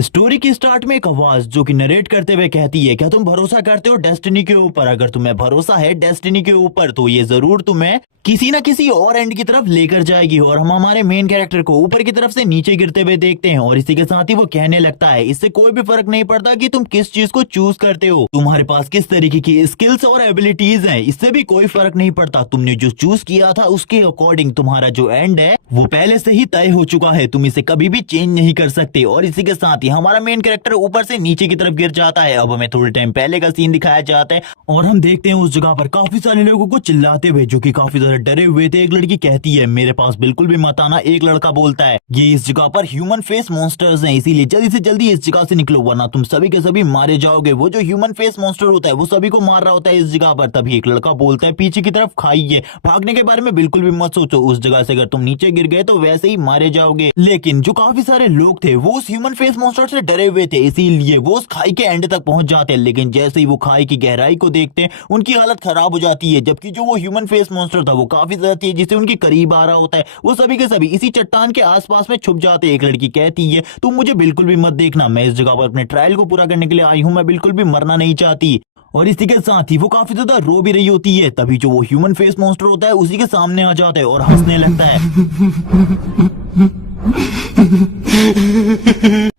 Story की start में एक आवाज जो कि नरेट करते हुए कहती है, क्या तुम भरोसा करते हो डेस्टिनी के ऊपर? अगर तुम्हें भरोसा है डेस्टिनी के ऊपर तो ये जरूर तुम्हें किसी ना किसी और एंड की तरफ लेकर जाएगी। और हम हमारे मेन कैरेक्टर को ऊपर की तरफ से नीचे गिरते हुए देखते हैं और इसी के साथ ही वो कहने लगता है, इससे कोई भी फर्क नहीं पड़ता कि तुम किस चीज को चूज करते हो, तुम्हारे पास किस तरीके की स्किल्स और एबिलिटीज हैं, इससे भी कोई फर्क नहीं पड़ता। तुमने जो चूज किया था उसके अकॉर्डिंग तुम्हारा जो एंड है वो पहले से ही तय हो चुका है, तुम इसे कभी भी चेंज नहीं कर सकते। और इसी के साथ ही हमारा मेन कैरेक्टर ऊपर से नीचे की तरफ गिर जाता है। अब हमें थोड़े टाइम पहले का सीन दिखाया जाता है और हम देखते हैं उस जगह पर काफी सारे लोगों को चिल्लाते हुए जो कि काफी ज्यादा डरे हुए थे। एक लड़की कहती है, मेरे पास बिल्कुल भी मत आना। एक लड़का बोलता है, ये इस जगह पर ह्यूमन फेस मॉन्स्टर्स हैं, इसीलिए जल्दी से जल्दी इस जगह से निकलो वरना तुम सभी के सभी मारे जाओगे। वो जो ह्यूमन फेस मॉन्स्टर होता है वो सभी को मार रहा होता है इस जगह पर। तभी एक लड़का बोलता है, पीछे की तरफ खाई है, भागने के बारे में बिल्कुल भी मत सोचो, उस जगह से अगर तुम नीचे गिर गए तो वैसे ही मारे जाओगे। लेकिन जो काफी सारे लोग थे वो उस ह्यूमन फेस मॉन्स्टर से डरे हुए थे, इसीलिए वो उस खाई के एंड तक पहुंच जाते हैं। लेकिन जैसे ही वो खाई की गहराई को देखते हैं उनकी हालत खराब हो जाती है, जबकि जो वो ह्यूमन फेस मॉन्स्टर था वो काफी ज्यादा तेजी से उनके करीब आ रहा होता है। वो सभी के सभी इसी चट्टान के आसपास में छुप जाते हैं। एक लड़की कहती है, तुम मुझे बिल्कुल भी मत देखना, मैं इस जगह पर अपने ट्रायल को पूरा करने के लिए आई हूं, मैं बिल्कुल भी मरना नहीं चाहती। और इसी के साथ ही वो काफी ज्यादा रो भी रही होती है। तभी जो वो ह्यूमन फेस मॉन्स्टर होता है उसी के सामने आ जाता है और हंसने लगता है।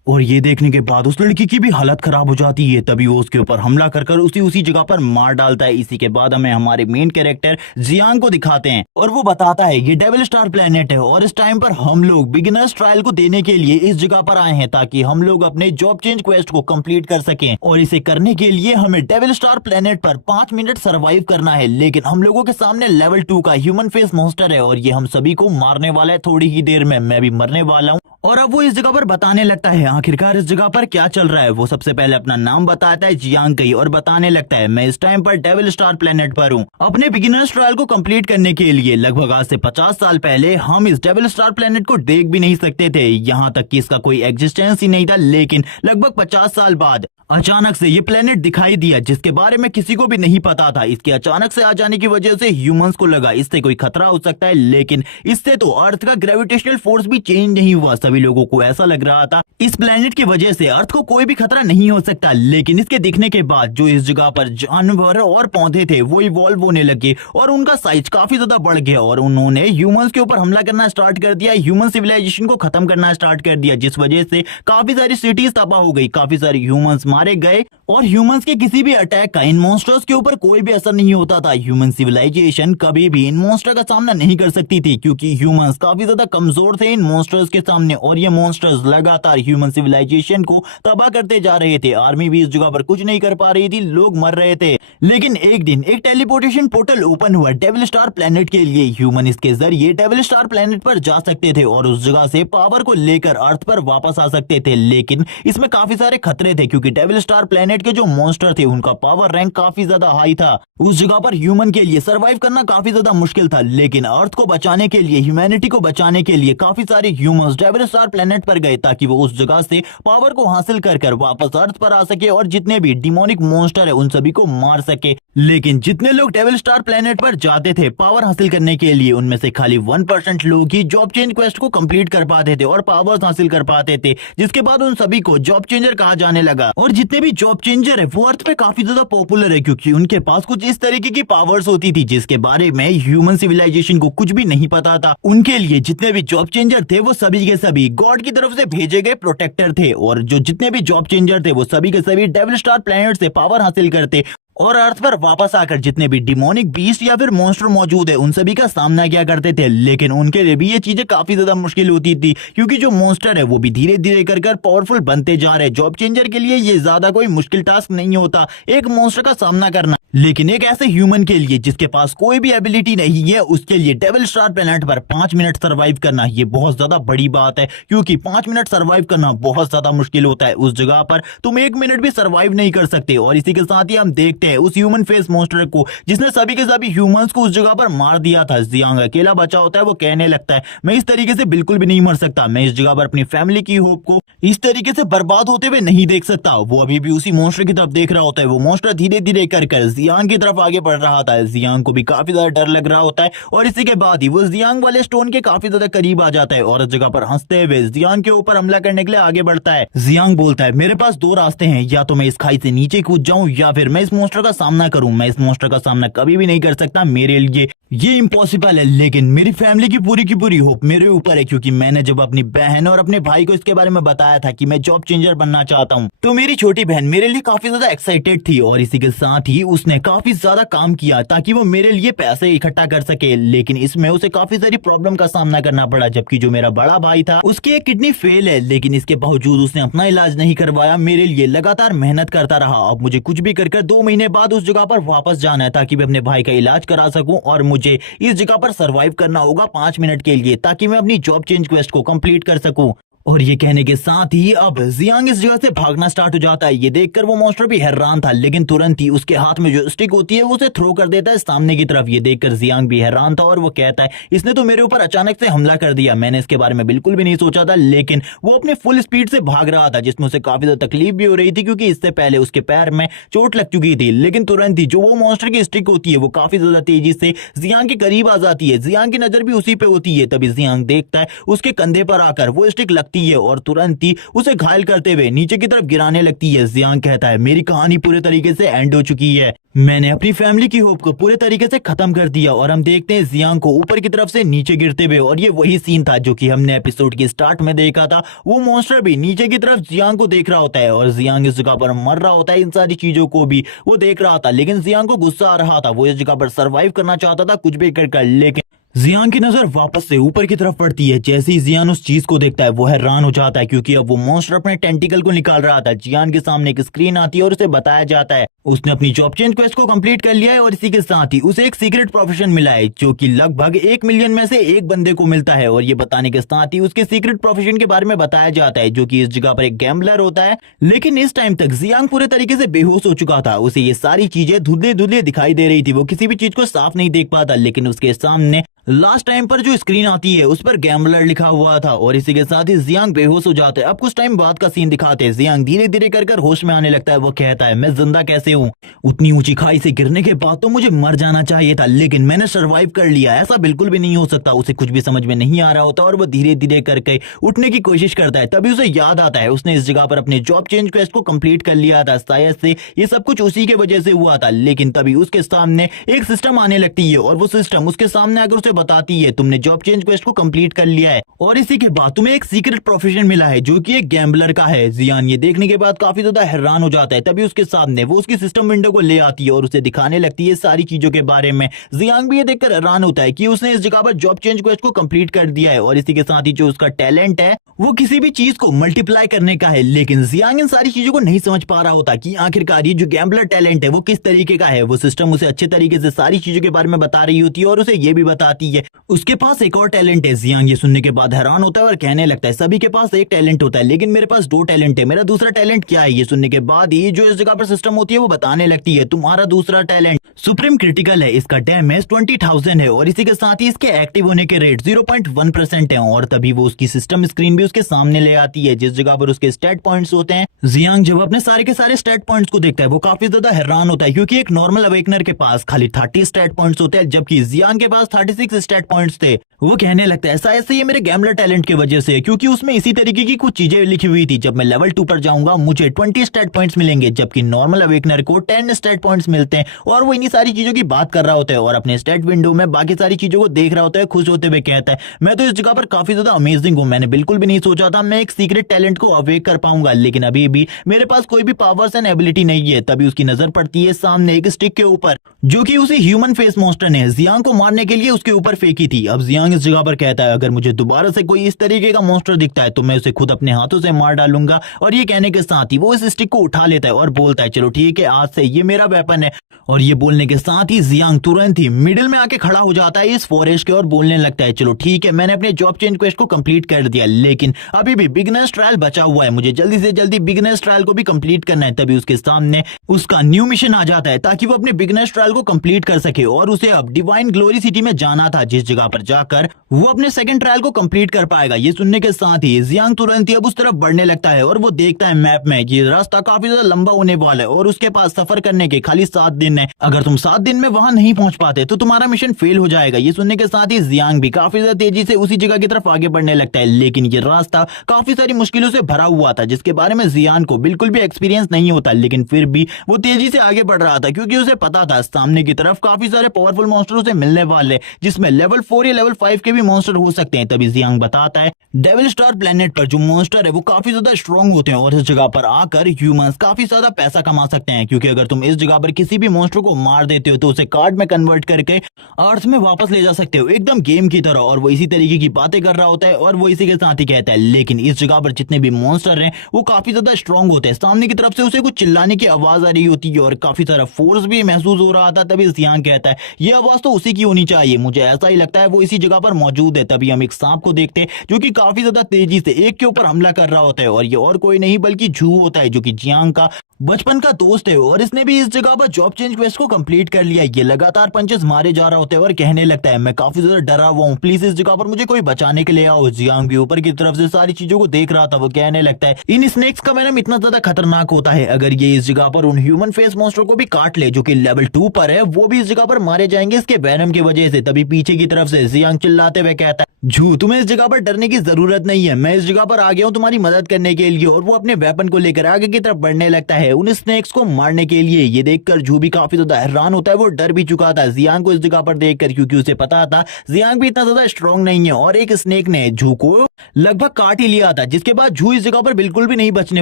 और ये देखने के बाद उस लड़की की भी हालत खराब हो जाती है। तभी वो उसके ऊपर हमला कर उसी जगह पर मार डालता है। इसी के बाद हमें हमारे मेन कैरेक्टर जियांग को दिखाते हैं और वो बताता है, ये डेविल स्टार प्लेनेट है और इस टाइम पर हम लोग बिगिनर्स ट्रायल को देने के लिए इस जगह पर आए हैं ताकि हम लोग अपने जॉब चेंज क्वेस्ट को कंप्लीट कर सकें। और इसे करने के लिए हमें डेविल स्टार प्लेनेट पर 5 मिनट सर्वाइव करना है। लेकिन हम लोगों के सामने लेवल 2 का ह्यूमन फेस मॉन्स्टर है और ये हम सभी को मारने वाला है थोड़ी ही देर में, मैं भी मरने वाला हूँ। और अब वो इस जगह पर बताने लगता है आखिरकार इस जगह पर क्या चल रहा है। वो सबसे पहले अपना नाम बताता है, जियांग कई, और बताने लगता है, मैं इस टाइम पर डेविल स्टार प्लेनेट पर हूँ। अपने बिगिनर्स ट्रायल को कंप्लीट करने के लिए लगभग आज से 50 साल पहले हम इस डेविल स्टार प्लेनेट को देख भी नहीं सकते थे, यहाँ तक कि इसका कोई एग्जिस्टेंस ही नहीं था। लेकिन लगभग 50 साल बाद अचानक से ये प्लेनेट दिखाई दिया जिसके बारे में किसी को भी नहीं पता था। इसके अचानक से आ जाने की वजह से ह्यूमंस को लगा इससे कोई खतरा हो सकता है, लेकिन इससे तो अर्थ का ग्रेविटेशनल फोर्स भी चेंज नहीं हुआ। सभी लोगों को ऐसा लग रहा था इस प्लेनेट की वजह से अर्थ को कोई भी खतरा नहीं हो सकता। लेकिन इसके दिखने के बाद जो इस जगह पर जानवर और पौधे थे वो इवॉल्व होने लगे और उनका साइज काफी ज्यादा बढ़ गया और उन्होंने ह्यूमंस के ऊपर हमला करना स्टार्ट कर दिया, ह्यूमन सिविलाइजेशन को खत्म करना स्टार्ट कर दिया, जिस वजह से काफी सारी सिटीज तबाह हो गई, काफी सारे ह्यूमंस मारे गए। और ह्यूमंस के किसी भी अटैक का इन मॉन्स्टर्स के ऊपर कोई भी असर नहीं होता था। ह्यूमन सिविलाइजेशन कभी भी इन मॉन्स्टर का सामना नहीं कर सकती थी क्योंकि ह्यूमंस काफी ज्यादा कमजोर थे इन मॉन्स्टर्स के सामने और ये मॉन्स्टर्स लगातार ह्यूमन सिविलाइजेशन को तबाह करते जा रहे थे। आर्मी भी इस जगह पर कुछ नहीं कर पा रही थी, लोग मर रहे थे। लेकिन एक दिन एक टेलीपोर्टेशन पोर्टल ओपन हुआ डेविल स्टार प्लेनेट के लिए। ह्यूमन इसके जरिए डेविल स्टार प्लेनेट पर जा सकते थे और उस जगह से पावर को लेकर अर्थ पर वापस आ सकते थे। लेकिन इसमें काफी सारे खतरे थे क्योंकि डेविल स्टार प्लेनेट के जो मॉन्स्टर थे उनका पावर रैंक काफी ज्यादा हाई था। उस जगह पर ह्यूमन के लिए सरवाइव करना काफी ज्यादा मुश्किल था। लेकिन अर्थ को बचाने के लिए, ह्यूमैनिटी को बचाने के लिए काफी सारे ह्यूमंस डेविल स्टार प्लेनेट पर गए ताकि वो उस जगह से पावर को हासिल कर वापस अर्थ पर आ सके और जितने भी डिमोनिक मॉन्स्टर है उन सभी को मार सके। लेकिन जितने लोग डेविल स्टार प्लेनेट पर जाते थे पावर हासिल करने के लिए, उनमें से खाली 1% लोग ही जॉब चेंज क्वेस्ट को कंप्लीट कर पाते थे और पावर्स हासिल कर पाते थे, जिसके बाद उन सभी को जॉब चेंजर कहा जाने लगा। और जितने भी जॉब चेंजर है वो अर्थ पे काफी ज्यादा पॉपुलर है क्योंकि उनके पास कुछ इस तरीके की पावर्स होती थी जिसके बारे में ह्यूमन सिविलाइजेशन को कुछ भी नहीं पता था। उनके लिए जितने भी जॉब चेंजर थे वो सभी के सभी गॉड की तरफ से भेजे गए प्रोटेक्टर थे और जो जितने भी जॉब चेंजर थे वो सभी के सभी डेविल स्टार प्लेनेट से पावर हासिल करते और अर्थ पर वापस आकर जितने भी डिमोनिक बीस्ट या फिर मॉन्स्टर मौजूद है उन सभी का सामना किया करते थे। लेकिन उनके लिए भी ये चीजें काफी ज्यादा मुश्किल होती थी क्योंकि जो मॉन्स्टर है वो भी धीरे धीरे कर पावरफुल बनते जा रहे। जॉब चेंजर के लिए ये ज्यादा कोई मुश्किल टास्क नहीं होता एक मॉन्स्टर का सामना करना, लेकिन एक ऐसे ह्यूमन के लिए जिसके पास कोई भी एबिलिटी नहीं है उसके लिए डेविल स्टार प्लेनेट पर 5 मिनट सर्वाइव करना ये बहुत ज्यादा बड़ी बात है क्योंकि 5 मिनट सर्वाइव करना बहुत ज्यादा मुश्किल होता है। उस जगह पर तुम 1 मिनट भी सर्वाइव नहीं कर सकते। और इसी के साथ ही हम देखते हैं उस ह्यूमन फेस मॉन्स्टर को जिसने सभी के सभी ह्यूमंस को उस जगह पर मार दिया था। जियांग अकेला बचा होता है, वो कहने लगता है, मैं इस तरीके से बिल्कुल भी नहीं मर सकता, मैं इस जगह पर अपनी फैमिली की होप को इस तरीके से बर्बाद होते हुए नहीं देख सकता। वो अभी भी उसी मॉन्स्टर की तरफ देख रहा होता है। वो मॉन्स्टर धीरे धीरे कर जियांग की तरफ आगे बढ़ रहा था। जियांग को भी काफी ज्यादा डर लग रहा होता है और इसी के बाद ही वो जियांग वाले स्टोन के काफी ज्यादा करीब आ जाता है और उस जगह पर हंसते हुए जियांग के ऊपर हमला करने के लिए आगे बढ़ता है। जियांग बोलता है मेरे पास दो रास्ते हैं, या तो मैं इस खाई से नीचे कूद जाऊं या फिर मैं इस मॉन्स्टर का सामना करूं। मैं इस मॉन्स्टर का सामना कभी भी नहीं कर सकता, मेरे लिए ये इम्पॉसिबल है, लेकिन मेरी फैमिली की पूरी होप मेरे ऊपर है, क्योंकि मैंने जब अपनी बहन और अपने भाई को इसके बारे में बताया था कि मैं जॉब चेंजर बनना चाहता हूँ, तो मेरी छोटी बहन मेरे लिए काफी ज्यादा एक्साइटेड थी और इसी के साथ ही उसने काफी ज्यादा काम किया ताकि वो मेरे लिए पैसे इकट्ठा कर सके। लेकिन इसमें उसे काफी सारी प्रॉब्लम का सामना करना पड़ा, जबकि जो मेरा बड़ा भाई था उसकी एक किडनी फेल है, लेकिन इसके बावजूद उसने अपना इलाज नहीं करवाया, मेरे लिए लगातार मेहनत करता रहा। अब मुझे कुछ भी कर 2 महीने बाद उस जगह पर वापस जाना है ताकि मैं अपने भाई का इलाज करा सकूं और मुझे इस जगह पर सरवाइव करना होगा 5 मिनट के लिए ताकि मैं अपनी जॉब चेंज क्वेस्ट को कंप्लीट कर सकूं। और ये कहने के साथ ही अब जियांग इस जगह से भागना स्टार्ट हो जाता है। ये देखकर वो मॉन्स्टर भी हैरान था, लेकिन तुरंत ही उसके हाथ में जो स्टिक होती है वो उसे थ्रो कर देता है सामने की तरफ। ये देखकर जियांग भी हैरान था और वो कहता है इसने तो मेरे ऊपर अचानक से हमला कर दिया, मैंने इसके बारे में बिल्कुल भी नहीं सोचा था। लेकिन वो अपने फुल स्पीड से भाग रहा था, जिसमें उसे काफी ज्यादा तकलीफ भी हो रही थी क्योंकि इससे पहले उसके पैर में चोट लग चुकी थी। लेकिन तुरंत ही जो वो मॉन्स्टर की स्टिक होती है वो काफी ज्यादा तेजी से जियांग के करीब आ जाती है। जियांग की नजर भी उसी पे होती है, तभी जियांग देखता है उसके कंधे पर आकर वो स्टिक लगती है और तुरंत उसे घायल करते हुए नीचे की तरफ गिराने लगती है। जियांग कहता है मेरी कहानी पूरे तरीके से एंड हो चुकी है, मैंने अपनी फैमिली की होप को पूरे तरीके से खत्म कर दिया। और हम देखते हैं जियांग को ऊपर की तरफ से नीचे गिरते हुए, और ये वही सीन था जो कि हमने एपिसोड की स्टार्ट में देखा था। वो मॉन्स्टर भी नीचे की तरफ जियांग को देख रहा होता है और जियांग इस जगह पर मर रहा होता है। इन सारी चीजों को भी वो देख रहा था, लेकिन जियांग को गुस्सा आ रहा था। वो इस जगह पर सरवाइव करना चाहता था कुछ भी कर, लेकिन जियांग की नजर वापस से ऊपर की तरफ पड़ती है। जैसे ही जियान उस चीज को देखता है वो हैरान हो जाता है, क्योंकि अब वो मॉन्स्टर अपने टेंटिकल को निकाल रहा था। जियान के सामने एक स्क्रीन आती है और उसे बताया जाता है उसने अपनी जॉब चेंज क्वेस्ट को कंप्लीट कर लिया है और इसी के साथ ही उसे एक सीक्रेट प्रोफेशन मिला है जो कि लगभग 1 मिलियन में से एक बंदे को मिलता है। और ये बताने के साथ ही उसके सीक्रेट प्रोफेशन के बारे में बताया जाता है, जो कि इस जगह पर एक गैम्बलर होता है। लेकिन इस टाइम तक जियांग पूरे तरीके से बेहोश हो चुका था। उसे ये सारी चीजें धुंधले धुंधले दिखाई दे रही थी, वो किसी भी चीज को साफ नहीं देख पाता। लेकिन उसके सामने लास्ट टाइम पर जो स्क्रीन आती है उस पर गैम्बलर लिखा हुआ था और इसी के साथ ही जियांग बेहोश हो जाता है। अब कुछ टाइम बाद का सीन दिखाते हैं। जियांग धीरे धीरे कर होश में आने लगता है। वो कहता है मैं जिंदा कैसे हूँ? उतनी ऊंची खाई से गिरने के बाद तो मुझे मर जाना चाहिए था, लेकिन मैंने सरवाइव कर लिया। ऐसा बिल्कुल भी नहीं हो सकता। उसे कुछ भी समझ में नहीं आ रहा होता और वो धीरे धीरे करके उठने की कोशिश करता है। तभी उसे याद आता है उसने इस जगह पर अपने जॉब चेंज क्वेस्ट को कंप्लीट कर लिया था। शायद से ये सब कुछ उसी के वजह से हुआ था। लेकिन तभी उसके सामने एक सिस्टम आने लगती है और वो सिस्टम उसके सामने अगर उसे बताती है तुमने जॉब चेंज क्वेस्ट को कंप्लीट कर लिया है और इसी के बाद तुम्हें एक सीक्रेट प्रोफेशन मिला है जो कि एक गैम्बलर का है। जियान ये देखने के बाद काफी ज्यादा हैरान हो जाता है। तभी उसके सामने वो उसकी सिस्टम विंडो को ले आती है और उसे दिखाने लगती है सारी चीजों के बारे में। जियांग भी ये देखकर हैरान होता है कि उसने इस जगह पर जॉब चेंज क्वेस्ट को कंप्लीट कर दिया है और इसी के साथ ही जो उसका टैलेंट है वो किसी भी चीज को मल्टीप्लाई करने का है। लेकिन जियांग इन सारी चीजों को नहीं समझ पा रहा होता कि आखिरकार ये जो गैम्बलर टैलेंट है वो किस तरीके का है। वो सिस्टम उसे अच्छे तरीके से सारी चीजों के बारे में बता रही होती है और उसे ये भी बताती है उसके पास एक और टैलेंट है। जियांग ये सुनने के बाद हैरान होता है और कहने लगता है सभी के पास एक टैलेंट होता है, लेकिन मेरे पास 2 टैलेंट है। मेरा दूसरा टैलेंट क्या है? ये सुनने के बाद ही जो इस जगह पर सिस्टम होती है वो बताने लगती है तुम्हारा दूसरा टैलेंट सुप्रीम क्रिटिकल है, इसका डैमेज 20,000 है और इसी के साथ ही इसके एक्टिव होने के रेट 0.1% है। और तभी वो उसकी सिस्टम स्क्रीन भी उसके सामने ले आती है जिस जगह पर उसके स्टैट पॉइंट्स होते हैं। जियांग जब अपने सारे के सारे स्टैट पॉइंट्स को देखता है वो काफी ज्यादा हैरान होता है, क्योंकि एक नॉर्मल अवेकनर के पास खाली 30 स्टैट पॉइंट्स होते हैं जबकि जियांग के पास 36 स्टैट पॉइंट्स थे। वो कहने लगता है ऐसा ये मेरे गैम्बलर टैलेंट की वजह से है, क्योंकि उसमें इसी तरीके की कुछ चीजें लिखी हुई थी। जब मैं लेवल 2 पर जाऊंगा मुझे 20 स्टैट पॉइंट्स मिलेंगे जबकि नॉर्मल अवेकनर को 10 स्टैट पॉइंट्स मिलते हैं। और वो इन्हीं सारी चीजों की बात कर रहा होता है और अपने स्टैट विंडो में बाकी सारी चीजों को देख रहा होता है। खुश होते हुए कहता है मैं तो इस जगह पर काफी ज्यादा अमेजिंग हूँ, मैंने बिल्कुल भी नहीं सोचा था मैं एक सीक्रेट टैलेंट को अवेक कर पाऊंगा, लेकिन अभी भी मेरे पास कोई भी पावर्स एंड एबिलिटी नहीं है। तभी उसकी नजर पड़ती है सामने एक स्टिक के ऊपर जो कि उसी ह्यूमन फेस मॉन्स्टर ने जियांग को मारने के लिए उसके ऊपर फेंकी थी। अब जियांग इस जगह पर कहता है अगर मुझे दोबारा से कोई इस तरीके का मॉन्स्टर दिखता है तो मैं उसे खुद अपने हाथों से मार डालूंगा। और ये कहने के साथ ही वो इस स्टिक को उठा लेता है और बोलता है चलो ठीक है आज से ये मेरा वेपन है। और ये बोलने के साथ ही जियांग तुरंत ही मिडिल में आके खड़ा हो जाता है इस फॉरेस्ट के और बोलने लगता है चलो ठीक है मैंने अपने जॉब चेंज क्वेस्ट को कंप्लीट कर दिया, लेकिन अभी भी बिगिनर्स ट्रायल बचा हुआ है, मुझे जल्दी से जल्दी बिगिनर्स ट्रायल को भी कंप्लीट करना है। तभी उसके सामने उसका न्यू मिशन आ जाता है ताकि वो अपने बिगिनर्स ट्रायल ट्रायल को कंप्लीट कर सके और उसे अब डिवाइन ग्लोरी सिटी में जाना था, जिस जगह पर जाकर वो अपने सेकंड ट्रायल को कंप्लीट कर पाएगा। ये सुनने के साथ ही जियांग तुरंत ही अब उस तरफ बढ़ने लगता है और वो देखता है मैप में कि रास्ता काफी ज्यादा लंबा होने वाला है और उसके पास सफर करने के खाली 7 दिन है। अगर तुम 7 दिन में वहां नहीं पहुंच पाते तो तुम्हारा मिशन फेल हो जाएगा। ये सुनने के साथ ही जियांग भी काफी ज्यादा तेजी से उसी जगह की तरफ आगे बढ़ने लगता है, लेकिन ये रास्ता काफी सारी मुश्किलों से भरा हुआ था, जिसके बारे में जियांग को बिल्कुल भी एक्सपीरियंस नहीं होता, लेकिन फिर भी वो तेजी से आगे बढ़ रहा था क्योंकि उसे पता था सामने की तरफ काफी सारे पावरफुल मॉन्स्टरों से मिलने वाले, जिसमें लेवल 4 या लेवल 5 के भी मॉन्स्टर हो सकते हैं। तभी जियांग बताता है डेविल स्टार प्लेनेट पर जो मॉन्स्टर है वो काफी ज्यादा स्ट्रॉन्ग होते हैं और इस जगह पर आकर ह्यूमंस काफी ज्यादा पैसा कमा सकते हैं, क्योंकि अगर तुम इस जगह पर किसी भी मॉन्स्टर को मार देते हो तो उसे कार्ड में कन्वर्ट करके अर्थ में वापस ले जा सकते हो, एकदम गेम की तरह। और वो इसी तरीके की बातें कर रहा होता है और वो इसी के साथ ही कहता है लेकिन इस जगह पर जितने भी मॉन्स्टर हैं वो काफी ज्यादा स्ट्रॉन्ग होते हैं। सामने की तरफ से उसे कुछ चिल्लाने की आवाज आ रही होती है और काफी सारा फोर्स भी महसूस हो रहा था। तभी जियांग कहता है ये आवाज तो उसी की होनी चाहिए, मुझे ऐसा ही लगता है वो इसी जगह पर मौजूद है। तभी हम एक सांप को देखते हैं जो कि काफी ज्यादा तेजी से एक के ऊपर हमला कर रहा होता है और ये और कोई नहीं बल्कि झू होता है, जो कि जियांग का बचपन का दोस्त है और इसने भी इस जगह पर जॉब चेंज क्वेस्ट को कंप्लीट कर लिया। ये लगातार पंचेस मारे जा रहा होता है और कहने लगता है मैं काफी ज्यादा डरा हुआ हूँ, प्लीज इस जगह पर मुझे कोई बचाने के लिए आओ। जियांग भी ऊपर की तरफ से सारी चीजों को देख रहा था, वो कहने लगता है इन स्नेक्स का वेनम इतना ज्यादा खतरनाक होता है, अगर ये इस जगह पर उन ह्यूमन फेस मॉन्स्टर को भी काट ले जो कि लेवल 2 पर है, वो भी इस जगह पर मारे जाएंगे इसके वेनम की वजह से। तभी पीछे की तरफ से जियांग चिल्लाते हुए कहता है झू तुम्हें इस जगह पर डरने की जरूरत नहीं है, मैं इस जगह पर आ गया हूँ तुम्हारी मदद करने के लिए। और वो अपने वेपन को लेकर आगे की तरफ बढ़ने लगता है उन स्नेक्स को मारने के लिए। ये देखकर झू भी काफी ज्यादा हैरान होता है, वो डर भी चुका था जियांग को इस जगह पर देखकर, क्योंकि उसे पता था जियांग भी इतना ज्यादा स्ट्रॉन्ग नहीं है और एक स्नेक ने झू को लगभग काट ही लिया था, जिसके बाद झू इस जगह पर बिल्कुल भी नहीं बचने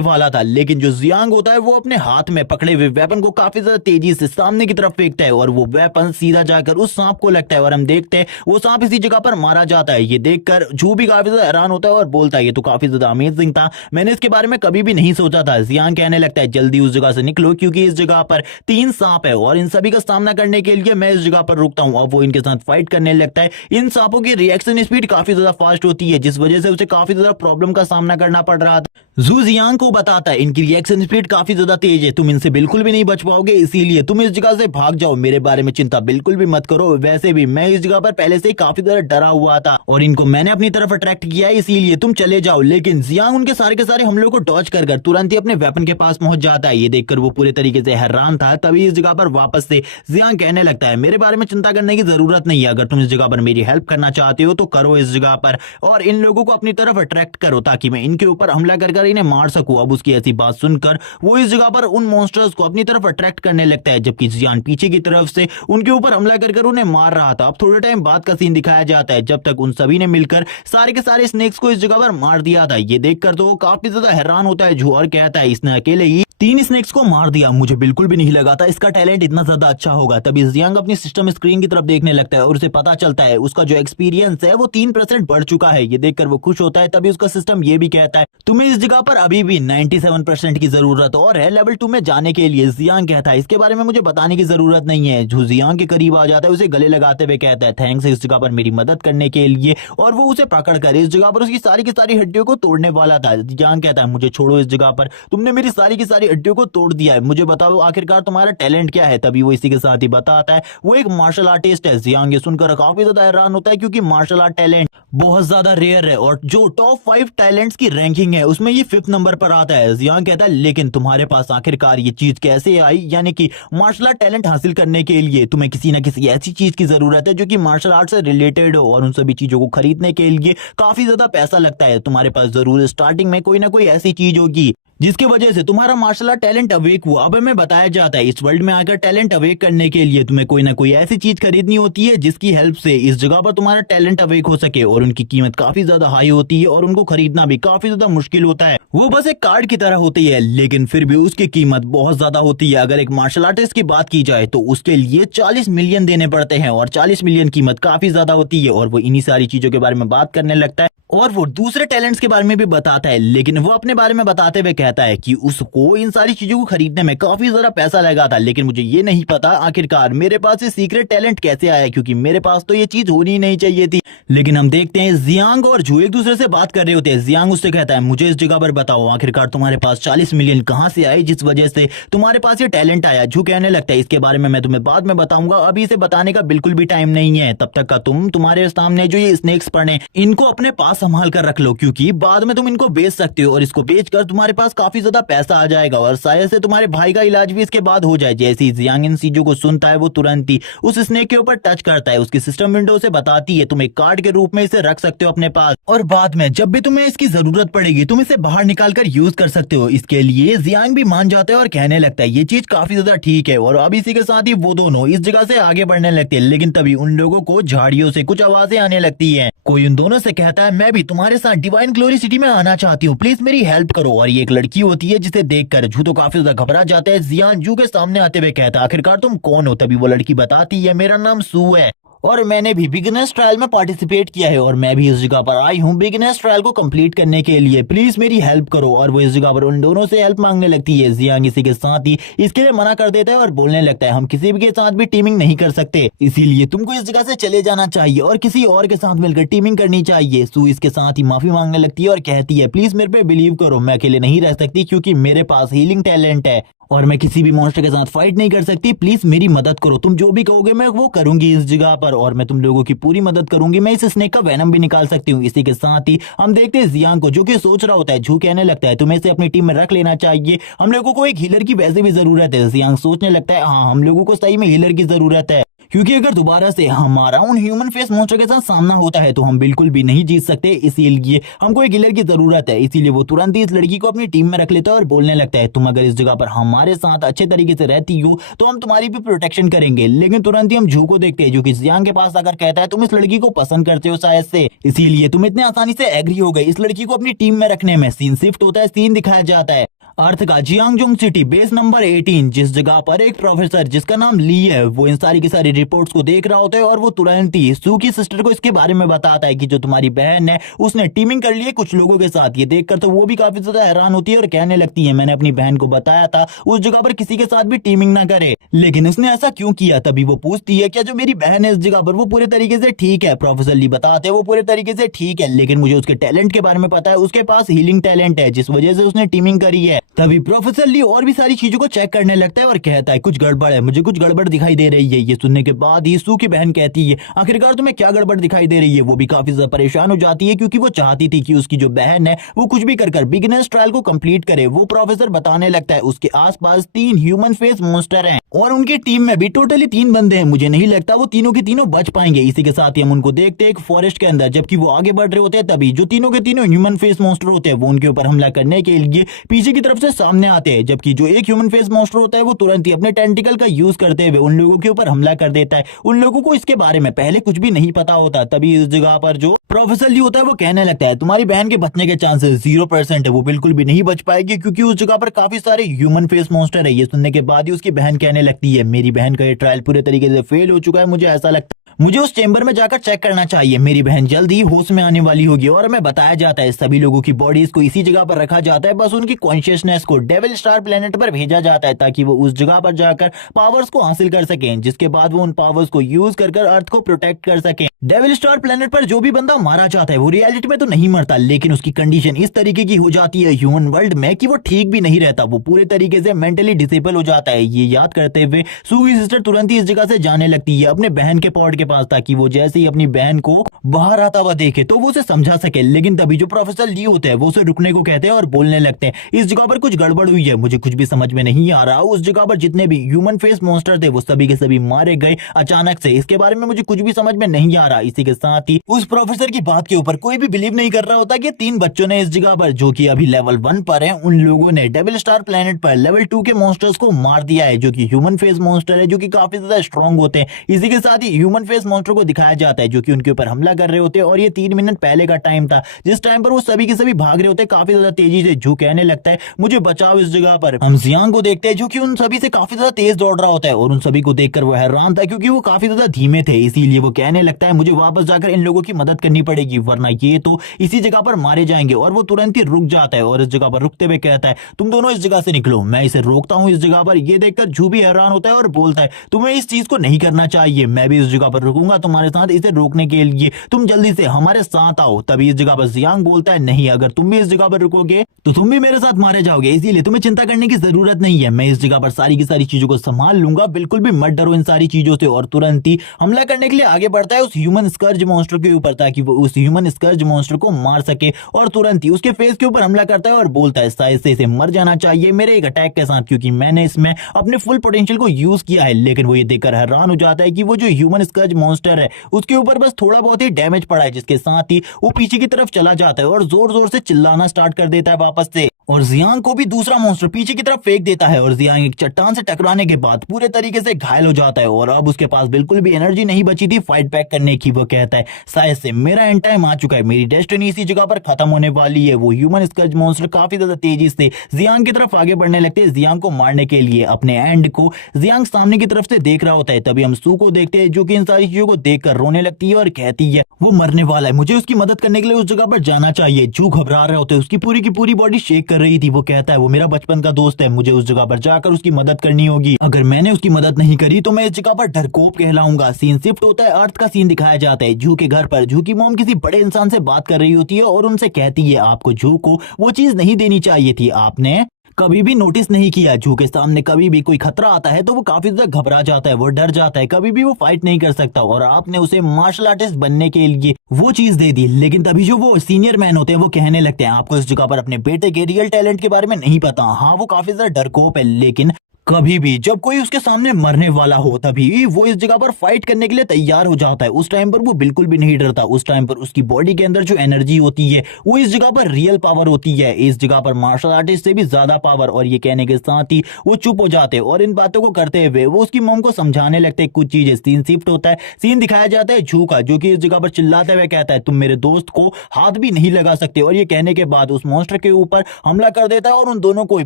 वाला था। लेकिन जो जियांग होता है वो अपने हाथ में पकड़े हुए वेपन को काफी ज्यादा तेजी से सामने की तरफ फेंकता है और वो वेपन सीधा जाकर उस सांप को लगता है और हम देखते हैं वो सांप इसी जगह पर मारा जाता है। ये देखकर झू भी काफी ज्यादा हैरान होता है और बोलता है ये तो काफी ज्यादा अमेजिंग था, मैंने इसके बारे में कभी भी नहीं सोचा था। जियांग कहने लगता है जल्दी उस जगह से निकलो क्योंकि इस जगह पर 3 सांप है और इन सभी का सामना करने के लिए मैं इस जगह पर रुकता हूँ। अब वो इनके साथ फाइट करने लगता है। इन सांपों की रिएक्शन स्पीड काफी ज्यादा फास्ट होती है, जिस वजह से उसे काफी ज्यादा प्रॉब्लम का सामना करना पड़ रहा था। झू जियांग को बताता है इनकी रिएक्शन स्पीड काफी ज्यादा तेज है, तुम इनसे बिल्कुल भी नहीं बच पाओगे, इसीलिए तुम इस जगह से भाग जाओ, मेरे बारे में चिंता बिल्कुल भी मत करो। वैसे भी मैं इस जगह पर पहले से ही काफी ज्यादा डरा हुआ था और इनको मैंने अपनी तरफ अट्रैक्ट किया है, इसीलिए तुम चले जाओ। लेकिन जियांग उनके सारे के सारे हमलों को डॉज कर तुरंत ही अपने वेपन के पास पहुंच जाता है। ये देखकर वो पूरे तरीके से हैरान था। तभी इस जगह पर वापस से जियांग कहने लगता है मेरे बारे में चिंता करने की जरूरत नहीं है, अगर तुम इस जगह पर मेरी हेल्प करना चाहते हो तो करो इस जगह पर और इन लोगों को अपनी तरफ अट्रैक्ट करो ताकि मैं इनके ऊपर हमला कर इन्हें मार सकूं। अब उसकी ऐसी बात सुनकर वो इस जगह पर उन मॉन्स्टर्स को अपनी तरफ अट्रैक्ट करने लगता है, जबकि जियांग पीछे की तरफ से उनके ऊपर हमला कर उन्हें मार रहा था। अब थोड़े टाइम बाद का सीन दिखाया जाता है जब तक उन सभी ने मिलकर सारे के सारे स्नेक्स को इस जगह पर मार दिया था। ये देखकर तो वो काफी ज्यादा हैरान होता है झू और कहता है इसने अकेले ही 3 स्नेक्स को मार दिया, मुझे बिल्कुल भी नहीं लगा था इसका टैलेंट इतना ज्यादा अच्छा होगा। तभी जियांग अपनी सिस्टम स्क्रीन की तरफ देखने लगता है और उसे पता चलता है उसका जो एक्सपीरियंस है वो 3% बढ़ चुका है। ये देखकर वो खुश होता है। तभी उसका सिस्टम ये भी कहता है तुम्हें इस जगह पर अभी भी 97% की जरूरत और है लेवल 2 में जाने के लिए। जियांग कहता है इसके बारे में मुझे बताने की जरूरत नहीं है। झू जियांग के करीब आ जाता है, उसे गले लगाते हुए कहता है थैंक्स इस जगह पर मेरी मदद करने के लिए, और वो उसे पकड़कर इस जगह पर उसकी सारी की सारी हड्डियों को तोड़ने वाला था। जियांग कहता है मुझे छोड़ो, इस जगह पर तुमने मेरी सारी की सारी हड्डियों को तोड़ दिया है, मुझे बताओ आखिरकार तुम्हारा टैलेंट क्या है। तभी वो इसी के साथ ही बताता है वो एक मार्शल आर्टिस्ट है। जियांग ये सुनकर काफी ज्यादा हैरान होता है क्योंकि मार्शल आर्ट टैलेंट बहुत ज्यादा रेयर है और जो टॉप 5 टैलेंट्स की रैंकिंग है उसमें ये 5th नंबर पर आता है। जियांग कहता है लेकिन तुम्हारे पास आखिरकार ये चीज कैसे आई, यानी कि मार्शल आर्ट टैलेंट हासिल करने के लिए तुम्हें किसी न किसी ऐसी चीज की जरूरत है जो कि मार्शल आर्ट से रिलेटेड हो और उन सभी चीजों को खरीदने के लिए काफी ज्यादा पैसा लगता है। तुम्हारे पास जरूर स्टार्टिंग में कोई ना कोई ऐसी चीज होगी जिसकी वजह से तुम्हारा मार्शल आर्ट टैलेंट अवेक हुआ। अब हमें बताया जाता है इस वर्ल्ड में आकर टैलेंट अवेक करने के लिए तुम्हें कोई ना कोई ऐसी चीज खरीदनी होती है जिसकी हेल्प से इस जगह पर तुम्हारा टैलेंट अवेक हो सके, और उनकी कीमत काफी ज्यादा हाई होती है और उनको खरीदना भी काफी ज्यादा मुश्किल होता है। वो बस एक कार्ड की तरह होती है लेकिन फिर भी उसकी कीमत बहुत ज्यादा होती है। अगर एक मार्शल आर्टिस्ट की बात की जाए तो उसके लिए 40 मिलियन देने पड़ते हैं और 40 मिलियन कीमत काफी ज्यादा होती है। और वो इन्हीं सारी चीजों के बारे में बात करने लगता है और वो दूसरे टैलेंट्स के बारे में भी बताता है, लेकिन वो अपने बारे में बताते हुए कहता कहता है कि उसको इन सारी चीजों को खरीदने में काफी ज्यादा पैसा लगा था, लेकिन मुझे ये नहीं पता आखिरकार मेरे पास ये सीक्रेट टैलेंट कैसे आया, क्योंकि मेरे पास तो ये चीज होनी ही नहीं चाहिए थी। लेकिन हम देखते हैं जियांग और जू एक दूसरे से बात कर रहे होते हैं। जियांग उससे कहता है मुझे इस जगह पर बताओ आखिरकार तुम्हारे पास 40 मिलियन कहां से आए जिस वजह से तुम्हारे पास ये टैलेंट आया। जू कहने लगता है इसके बारे में मैं तुम्हें बाद में बताऊंगा, अभी इसे बताने का बिल्कुल भी टाइम नहीं है। तब तक का तुम्हारे सामने जो ये स्नेक्स पड़े इनको अपने पास संभाल कर रख लो, क्योंकि बाद में तुम इनको बेच सकते हो और इसको बेचकर तुम्हारे पास काफी ज्यादा पैसा आ जाएगा और शायद से तुम्हारे भाई का इलाज भी इसके बाद हो जाए। जैसे ही जियांग इन चीजों को सुनता है वो तुरंत ही उस स्नेक के ऊपर टच करता है। उसकी सिस्टम विंडो से बताती है तुम एक कार्ड के रूप में इसे रख सकते हो अपने पास और बाद में जब भी तुम्हें इसकी जरूरत पड़ेगी तुम इसे बाहर निकाल कर यूज कर सकते हो। इसके लिए जियांग भी मान जाता है और कहने लगता है ये चीज काफी ज्यादा ठीक है। और अब इसी के साथ ही वो दोनों इस जगह से आगे बढ़ने लगते हैं, लेकिन तभी उन लोगों को झाड़ियों से कुछ आवाजें आने लगती है। कोई उन दोनों से कहता है मैं भी तुम्हारे साथ डिवाइन ग्लोरी सिटी में आना चाहती हूँ, प्लीज मेरी हेल्प करो। और ये एक लड़की होती है जिसे देखकर जू तो काफी ज्यादा घबरा जाता है। जियांग जू के सामने आते हुए कहता है आखिरकार तुम कौन हो। तभी वो लड़की बताती है मेरा नाम सू है और मैंने भी बिगिनर्स ट्रायल में पार्टिसिपेट किया है और मैं भी इस जगह पर आई हूँ बिगिनर्स ट्रायल को कंप्लीट करने के लिए, प्लीज मेरी हेल्प करो। और वो इस जगह पर उन दोनों से हेल्प मांगने लगती है। जियांग इसी के साथ ही इसके लिए मना कर देता है और बोलने लगता है हम किसी भी के साथ भी टीमिंग नहीं कर सकते, इसीलिए तुमको इस जगह से चले जाना चाहिए और किसी और के साथ मिलकर टीमिंग करनी चाहिए। सू इसके साथ ही माफी मांगने लगती है और कहती है प्लीज मेरे पे बिलीव करो, मैं अकेले नहीं रह सकती क्योंकि मेरे पास हीलिंग टैलेंट है और मैं किसी भी मॉन्स्टर के साथ फाइट नहीं कर सकती, प्लीज मेरी मदद करो। तुम जो भी कहोगे मैं वो करूंगी इस जगह पर और मैं तुम लोगों की पूरी मदद करूंगी। मैं इस स्नेक का वेनम भी निकाल सकती हूँ। इसी के साथ ही हम देखते हैं जियांग को जो कि सोच रहा होता है। जू कहने लगता है तुम्हें इसे अपनी टीम में रख लेना चाहिए, हम लोगों को एक हीलर की वैसे भी जरूरत है। जियांग सोचने लगता है हाँ हम लोगों को सही में हीलर की जरूरत है, क्योंकि अगर दोबारा से हमारा उन ह्यूमन फेस मॉन्स्टर के साथ सामना होता है तो हम बिल्कुल भी नहीं जीत सकते, इसीलिए हमको एक हीलर की जरूरत है। इसीलिए वो तुरंत ही इस लड़की को अपनी टीम में रख लेता है और बोलने लगता है तुम अगर इस जगह पर हमारे साथ अच्छे तरीके से रहती हो तो हम तुम्हारी भी प्रोटेक्शन करेंगे। लेकिन तुरंत ही हम जू को देखते हैं जो कि जियांग के पास आकर कहता है तुम इस लड़की को पसंद करते हो शायद से, इसीलिए तुम इतने आसानी से एग्री हो गए इस लड़की को अपनी टीम में रखने में। सीन शिफ्ट होता है, सीन दिखाया जाता है अर्थ का जियांगजोंग सिटी बेस नंबर 18, जिस जगह पर एक प्रोफेसर जिसका नाम ली है वो इन सारी की सारी रिपोर्ट्स को देख रहा होता है और वो तुरंत ही सू की सिस्टर को इसके बारे में बताता है कि जो तुम्हारी बहन है उसने टीमिंग कर ली है कुछ लोगों के साथ। ये देखकर तो वो भी काफी ज्यादा हैरान होती है और कहने लगती है मैंने अपनी बहन को बताया था उस जगह पर किसी के साथ भी टीमिंग ना करे, लेकिन उसने ऐसा क्यों किया। तभी वो पूछती है क्या जो मेरी बहन है इस जगह पर वो पूरे तरीके से ठीक है। प्रोफेसर ली बताते हैं वो पूरे तरीके से ठीक है, लेकिन मुझे उसके टैलेंट के बारे में पता है, उसके पास हीलिंग टैलेंट है जिस वजह से उसने टीमिंग करी है। तभी प्रोफेसर ली और भी सारी चीजों को चेक करने लगता है और कहता है कुछ गड़बड़ है, मुझे कुछ गड़बड़ दिखाई दे रही है। ये सुनने के बाद ही सू की बहन कहती है आखिरकार तुम्हें क्या गड़बड़ दिखाई दे रही है। वो भी काफी ज्यादा परेशान हो जाती है क्योंकि वो चाहती थी कि उसकी जो बहन है वो कुछ भी कर बिगिनर्स ट्रायल को कंप्लीट करे। वो प्रोफेसर बताने लगता है उसके आसपास 3 ह्यूमन फेस मॉन्स्टर हैं और उनकी टीम में भी टोटली 3 बंदे हैं, मुझे नहीं लगता वो तीनों के तीनों बच पाएंगे। इसी के साथ ही हम उनको देखते हैं एक फॉरेस्ट के अंदर, जबकि वो आगे बढ़ रहे होते हैं तभी जो तीनों के तीनों ह्यूमन फेस मॉन्स्टर होते हैं वो उनके ऊपर हमला करने के लिए पीछे की तरफ से सामने आते हैं, जबकि जो एक ह्यूमन फेस मॉन्स्टर होता है वो तुरंत ही अपने टेंटिकल का यूज करते हुए उन लोगों के ऊपर हमला कर देता है। उन लोगों को इसके बारे में पहले कुछ भी नहीं पता होता। तभी इस जगह पर जो प्रोफेसर ली होता है वो कहने लगता है तुम्हारी बहन के बचने के चांसेस 0% है, वो बिल्कुल भी नहीं बच पाएगी क्योंकि उस जगह पर काफी सारे ह्यूमन फेस मॉन्स्टर है। ये सुनने के बाद ही उसकी बहन कहने लगती है मेरी बहन का ये ट्रायल पूरे तरीके से फेल हो चुका है, मुझे ऐसा लगता है मुझे उस चेंबर में जाकर चेक करना चाहिए, मेरी बहन जल्द ही होश में आने वाली होगी। और हमें बताया जाता है सभी लोगों की बॉडीज को इसी जगह पर रखा जाता है, बस उनकी कॉन्शियसनेस को डेविल स्टार प्लेनेट पर भेजा जाता है ताकि वो उस जगह पर जाकर पावर्स को हासिल कर सकें, जिसके बाद वो उन पावर्स को यूज कर अर्थ को प्रोटेक्ट कर सकें। डेविल स्टार प्लेनेट पर जो भी बंदा मारा जाता है वो रियलिटी में तो नहीं मरता, लेकिन उसकी कंडीशन इस तरीके की हो जाती है ह्यूमन वर्ल्ड में कि वो ठीक भी नहीं रहता, वो पूरे तरीके से मेंटली डिसेबल हो जाता है। ये याद करते हुए सू की सिस्टर तुरंत ही इस जगह से जाने लगती है अपने बहन के पॉड के पास ताकि वो जैसे ही अपनी बहन को बाहर आता हुआ देखे तो वो उसे समझा सके। लेकिन तभी जो प्रोफेसर ली होते हैं वो उसे रुकने को कहते हैं और बोलने लगते हैं इस जगह पर कुछ गड़बड़ हुई है, मुझे कुछ भी समझ में नहीं आ रहा। उस जगह पर जितने भी ह्यूमन फेस मॉन्स्टर थे वो सभी के सभी मारे गए अचानक से, इसके बारे में मुझे कुछ भी समझ में नहीं आ रहा। इसी के साथ ही उस प्रोफेसर की बात के ऊपर कोई भी बिलीव नहीं कर रहा होता कि 3 बच्चों ने इस जगह पर जो कि अभी लेवल 1 पर है उन लोगों ने डेविल स्टार प्लेनेट पर लेवल 2 के मॉन्स्टर्स को मार दिया है जो कि ह्यूमन फेस मॉन्स्टर है जो कि काफी ज्यादा स्ट्रॉन्ग होते हैं। इसी के साथ ही ह्यूमन फेस मॉन्स्टर को दिखाया जाता है जो कि उनके ऊपर हमला कर रहे होते हैं और ये 3 मिनट पहले का टाइम था जिस टाइम पर वो सभी के सभी भाग रहे होते हैं काफी ज्यादा तेजी से। जो कहने लगता है मुझे बचाओ इस जगह पर। हम जियांग को देखते हैं जो कि उन सभी से काफी ज्यादा तेज दौड़ रहा होता है और उन सभी को देखकर वो हैरान था क्योंकि वो काफी ज्यादा धीमे थे, इसीलिए वो कहने लगता है मुझे वापस जाकर इन लोगों की मदद करनी पड़ेगी, वरना ये तो इसी जगह पर मारे जाएंगे। और वो तुरंत ही रुक जाता है और इस जगह पर रुकते हुए कहता है तुम दोनों इस जगह से निकलो। मैं इसे रोकता हूँ इस जगह पर। ये देखकर जू भी हैरान होता है और बोलता है तुम्हें इस चीज को नहीं करना चाहिए, मैं भी इस जगह पर रुकूंगा तुम्हारे साथ इसे रोकने के लिए, तुम जल्दी से हमारे साथ आओ। तभी इस जगह पर जियांग बोलता है नहीं, अगर तुम भी इस जगह पर रुकोगे तो तुम भी मेरे साथ मारे जाओगे, इसीलिए तुम्हें चिंता करने की जरूरत नहीं है, मैं इस जगह पर सारी की सारी चीजों को संभाल लूंगा, बिल्कुल भी मत डरो इन सारी चीजों से। और तुरंत ही हमला करने के लिए आगे बढ़ता है उस ह्यूमन स्कर्ज मॉन्स्टर के ऊपर, ताकि वो उस ह्यूमन स्कर्ज मॉन्स्टर को मार सके। और तुरंत ही उसके फेस के ऊपर हमला करता है और बोलता है शायद से इसे मर जाना चाहिए मेरे एक अटैक के साथ, क्योंकि मैंने इसमें अपने फुल पोटेंशियल को यूज किया है। लेकिन वो ये देखकर हैरान हो जाता है कि वो जो ह्यूमन स्कर्ज मॉन्स्टर है उसके ऊपर बस थोड़ा बहुत ही डैमेज पड़ा है, जिसके साथ ही वो पीछे की तरफ चला जाता है और जोर जोर से चिल्लाना स्टार्ट कर देता है वापस से। और जियांग को भी दूसरा मॉन्स्टर पीछे की तरफ फेंक देता है और जियांग एक चट्टान से टकराने के बाद पूरे तरीके से घायल हो जाता है और अब उसके पास बिल्कुल भी एनर्जी नहीं बची थी फाइट बैक करने की। वो कहता है शायद से मेरा एंड टाइम आ चुका है, मेरी डेस्टिनी इसी जगह पर खत्म होने वाली है। वो ह्यूमन स्कर्ज मॉन्स्टर काफी ज्यादा तेजी से जियांग की तरफ आगे बढ़ने लगते हैं जियांग को मारने के लिए। अपने एंड को जियांग सामने की तरफ से देख रहा होता है, तभी हम सू को देखते हैं जो कि इन सारी चीजों को देखकर रोने लगती है और कहती है वो मरने वाला है, मुझे उसकी मदद करने के लिए उस जगह पर जाना चाहिए। जू घबरा रहे होते, उसकी पूरी की पूरी बॉडी शेक कर रही थी। वो कहता है वो मेरा बचपन का दोस्त है, मुझे उस जगह पर जाकर उसकी मदद करनी होगी, अगर मैंने उसकी मदद नहीं करी तो मैं इस जगह पर डरपोक कहलाऊंगा। सीन शिफ्ट होता है, अर्थ का सीन दिखाया जाता है। जू के घर पर जू की मॉम किसी बड़े इंसान से बात कर रही होती है और उनसे कहती है आपको जू को वो चीज नहीं देनी चाहिए थी, आपने कभी भी नोटिस नहीं किया। जू के सामने कभी भी कोई खतरा आता है तो वो काफी ज्यादा घबरा जाता है, वो डर जाता है, कभी भी वो फाइट नहीं कर सकता। और आपने उसे मार्शल आर्टिस्ट बनने के लिए वो चीज दे दी। लेकिन तभी जो वो सीनियर मैन होते हैं वो कहने लगते हैं आपको इस जगह पर अपने बेटे के रियल टैलेंट के बारे में नहीं पता। हाँ वो काफी ज्यादा डरपोक है, लेकिन कभी भी जब कोई उसके सामने मरने वाला हो तभी वो इस जगह पर फाइट करने के लिए तैयार हो जाता है। उस टाइम पर वो बिल्कुल भी नहीं डरता। उस टाइम पर उसकी बॉडी के अंदर जो एनर्जी होती है वो इस जगह पर रियल पावर होती है, इस जगह पर मार्शल आर्टिस्ट से भी ज्यादा पावर। और ये कहने के साथ ही वो चुप हो जाते हैं और इन बातों को करते हुए वो उसकी मॉम को समझाने लगते हैं कुछ चीजें। सीन शिफ्ट होता है, सीन दिखाया जाता है जू का, जो कि इस जगह पर चिल्लाते हुए कहता है तुम मेरे दोस्त को हाथ भी नहीं लगा सकते। और ये कहने के बाद उस मॉन्स्टर के ऊपर हमला कर देता है और उन दोनों को